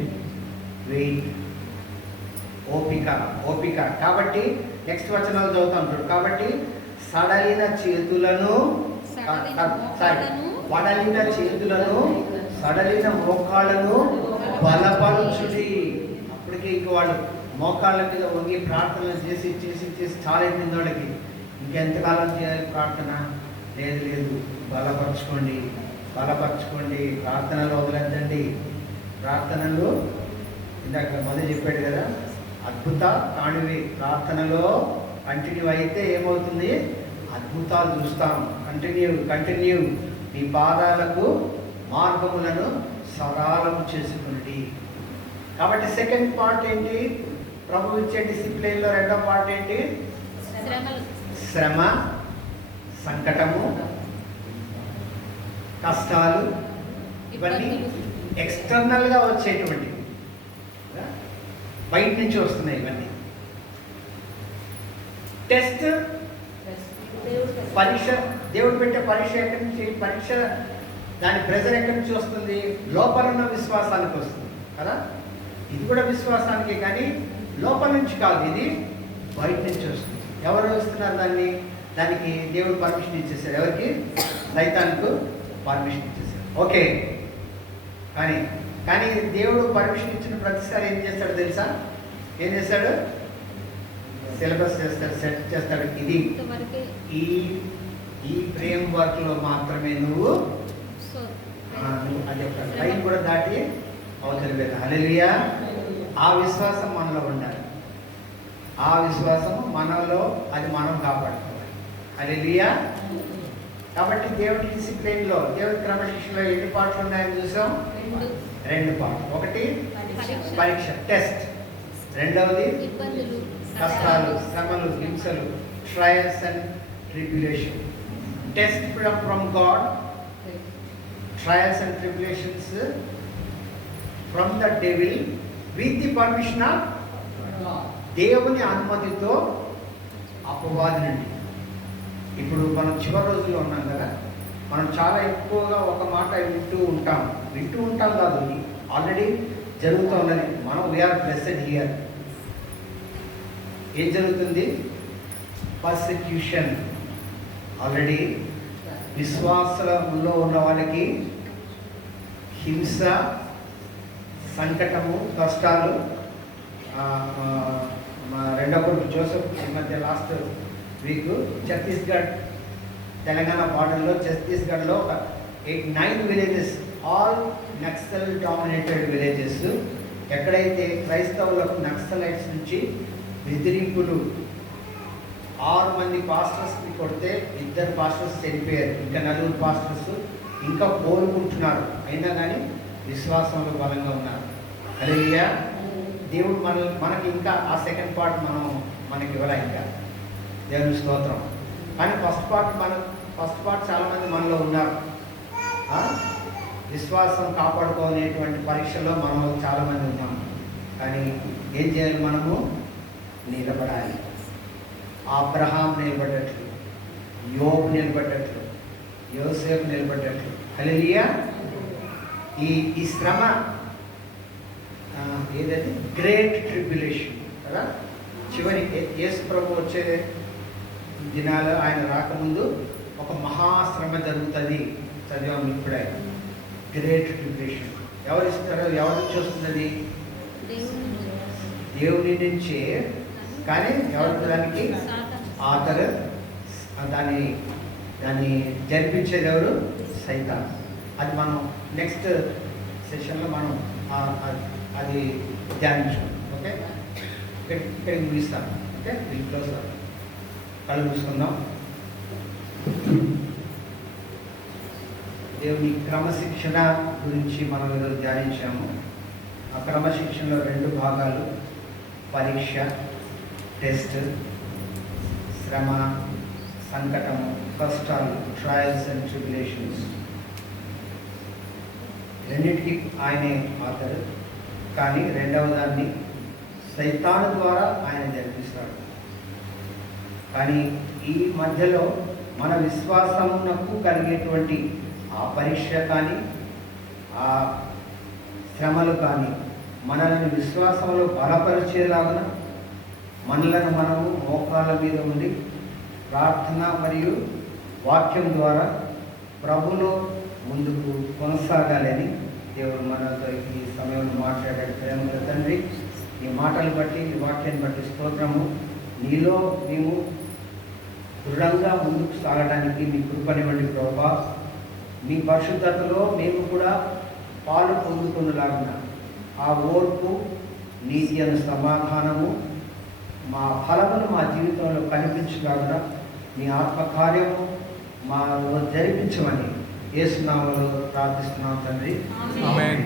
ఓపిక. కాబట్టి నెక్స్ట్ వచనాలు చదువుతాం చూడు. కాబట్టి సడలిన చేతులను, సడలిన మోకాళ్ళను బలపరుచుడి. అప్పటికే ఇంక వాళ్ళు మోకాళ్ళ మీద వంగి ప్రార్థనలు చేసి చాలా అయిపోయింది వాళ్ళకి. ఇంకెంతకాలం చేయాలి ప్రార్థన? లేదు, బలపరచుకోండి. ప్రార్థనలు వదిలేద్దండి. ప్రార్థనలు ఇందాక మొదలు చెప్పాడు కదా, అద్భుత కానివి. ప్రార్థనలో కంటిన్యూ అయితే ఏమవుతుంది? అద్భుతాలు చూస్తాం. కంటిన్యూ. మీ పాదాలకు మార్గములను సరళము చేసుకుని. కాబట్టి సెకండ్ పార్ట్ ఏంటి? ప్రభు ఇచ్చే డిసిప్లిన్లో రెండో పార్ట్ ఏంటి? శ్రమ, సంకటము, కష్టాలు. ఇవన్నీ ఎక్స్టర్నల్గా వచ్చేటువంటి, బయట నుంచి వస్తున్నాయి ఇవన్నీ. టెస్ట్, పరీక్ష, దేవుడు పెట్టే పరీక్ష ఎక్కడి నుంచి? పరీక్ష దాని ప్రెజర్ ఎక్కడి నుంచి వస్తుంది? లోపల ఉన్న విశ్వాసానికి వస్తుంది కదా. ఇది కూడా విశ్వాసానికి, కానీ లోపల నుంచి కాదు, ఇది బయట నుంచి వస్తుంది. ఎవరు ఇస్తున్నారు దానికి దేవుడు పర్మిషన్ ఇచ్చేసాడు. ఎవరికి? సైతానికి పర్మిషన్ ఇచ్చేసాడు. ఓకే, కానీ దేవుడు పర్మిషన్ ఇచ్చిన ప్రతిసారి ఏం చేస్తాడు తెలుసా? ఏం చేస్తాడు? సిలబస్ చేస్తాడు, సెట్ చేస్తాడు. ఇది ఈ ఫ్రేమ్ వర్క్ లో మాత్రమే నువ్వు అది ఒక లైన్ కూడా దాటి అవతలి లేదు. హల్లెలూయా. ఆ విశ్వాసం మనలో ఉండాలి. ఆ విశ్వాసము మనలో, అది మనం కాపాడుకోవాలి. హల్లెలూయా. కాబట్టి దేవుడి డిసిప్లిన్లో, దేవుడి క్రమశిక్షణలో ఎన్ని పాటలు ఉన్నాయని చూసాం? 2 పాటలు. ఒకటి పరీక్ష, టెస్ట్. రెండవది కష్టాలు, శ్రమలు, హింసలు, trials and tribulation. Test from God, trials and tribulations from the devil with the permission of దేవుని అనుమతితో అపవాది నుండి. ఇప్పుడు మనం చివరి రోజుల్లో ఉన్నాం కదా, మనం చాలా ఎక్కువగా ఒక మాట వింటూ ఉంటాం కాదు, ఆల్రెడీ జరుగుతూ ఉన్నది. మనం వీఆర్ బ్లెస్డ్ హియర్. ఏం జరుగుతుంది? పర్సిక్యూషన్. ఆల్రెడీ విశ్వాసంలో ఉన్న వాళ్ళకి హింస, సంకటము, కష్టాలు. మా రెండో కొడుకు జోసెఫ్ ఈ మధ్య లాస్ట్ వీక్ ఛత్తీస్గఢ్, తెలంగాణ బార్డర్లో ఛత్తీస్గఢ్లో ఒక 8-9 villages all Naxal dominated villages, ఎక్కడైతే క్రైస్తవులకు నక్సలైట్స్ నుంచి బెదిరింపులు 6 మంది పాస్టర్స్ని కొడితే 2 పాస్టర్స్ చనిపోయారు, ఇంకా 4 పాస్టర్స్ ఇంకా కోలుకుంటున్నారు, అయినా కానీ విశ్వాసంలో బలంగా ఉన్నారు. హల్లెలూయా. దేవుడు మనకి ఇంకా ఆ సెకండ్ పార్ట్ మనకి ఇవ్వలే ఇంకా, దేవుని స్తోత్రం. కానీ ఫస్ట్ పార్ట్ చాలామంది మనలో ఉన్నారు. విశ్వాసం కాపాడుకోనేటువంటి పరీక్షలో మనం చాలామంది ఉన్నాం. కానీ ఏం చేయాలి? మనము నిలబడాలి. అబ్రహాం నిలబడ్డట్లు, యోబు నిలబడ్డట్లు, యోసేపు నిలబడ్డట్లు. హల్లెలూయా. ఈ శ్రమ ఏదైతే గ్రేట్ ట్రిబ్యులేషన్ కదా, చివరి యేసు ప్రభు వచ్చే దినాలు ఆయన రాకముందు ఒక మహాశ్రమ జరుగుతుంది. చదివాము ఇప్పుడే. గ్రేట్ ట్రిబ్యులేషన్ ఎవరు ఇస్తారో, ఎవరి నుంచి వస్తున్నది? దేవుని నుంచే. కానీ ఎవరు దానికి ఆథర్, దాన్ని జరిపించేది ఎవరు? సైతాన్. అది మనం నెక్స్ట్ సెషన్లో మనం అది ధ్యానించాం. ఓకే, ఇక్కడికి ముగిస్తాం. ఓకే, దీంట్లో కళ్ళు మూసుకుందాం. దేవుని క్రమశిక్షణ గురించి మనం ఈరోజు ధ్యానించాము. ఆ క్రమశిక్షణలో 2 భాగాలు: పరీక్ష, టెస్ట్, శ్రమ, సంకటము, కష్టాలు, ట్రయల్స్ అండ్ ట్రిబ్యులేషన్స్. రెండింటికి ఆయనే ఆథర్. కానీ రెండవ దాన్ని సైతాను ద్వారా ఆయన జరిపిస్తాడు. కానీ ఈ మధ్యలో మన విశ్వాసమునకు కలిగేటువంటి ఆ పరీక్ష కానీ ఆ శ్రమలు కానీ మనల్ని విశ్వాసంలో బలపరిచేలాగా మనలను మనము మోకాళ్ళ మీద ఉండి ప్రార్థన మరియు వాక్యం ద్వారా ప్రభులో ముందుకు కొనసాగాలని దేవుడు మనతో ఈ సమయంలో మాట్లాడాడు. ప్రేమల తండ్రి, ఈ మాటలు బట్టి, ఈ వాక్యాన్ని బట్టి స్తోత్రము. నీలో మేము దృఢంగా ముందుకు సాగడానికి మీ కృపనివ్వండి ప్రభువా. మీ పరిశుద్ధతలో మేము కూడా పాలు పొందుకునేలాగున ఆ ఓర్పు, నీతి అను సమాధానము మా ఫలమును మా జీవితంలో కనిపించలాగున మీ ఆత్మకార్యము మా జరిపించమని యేసు నామములో ప్రార్థిస్తున్నాం తండ్రి. ఆమేన్.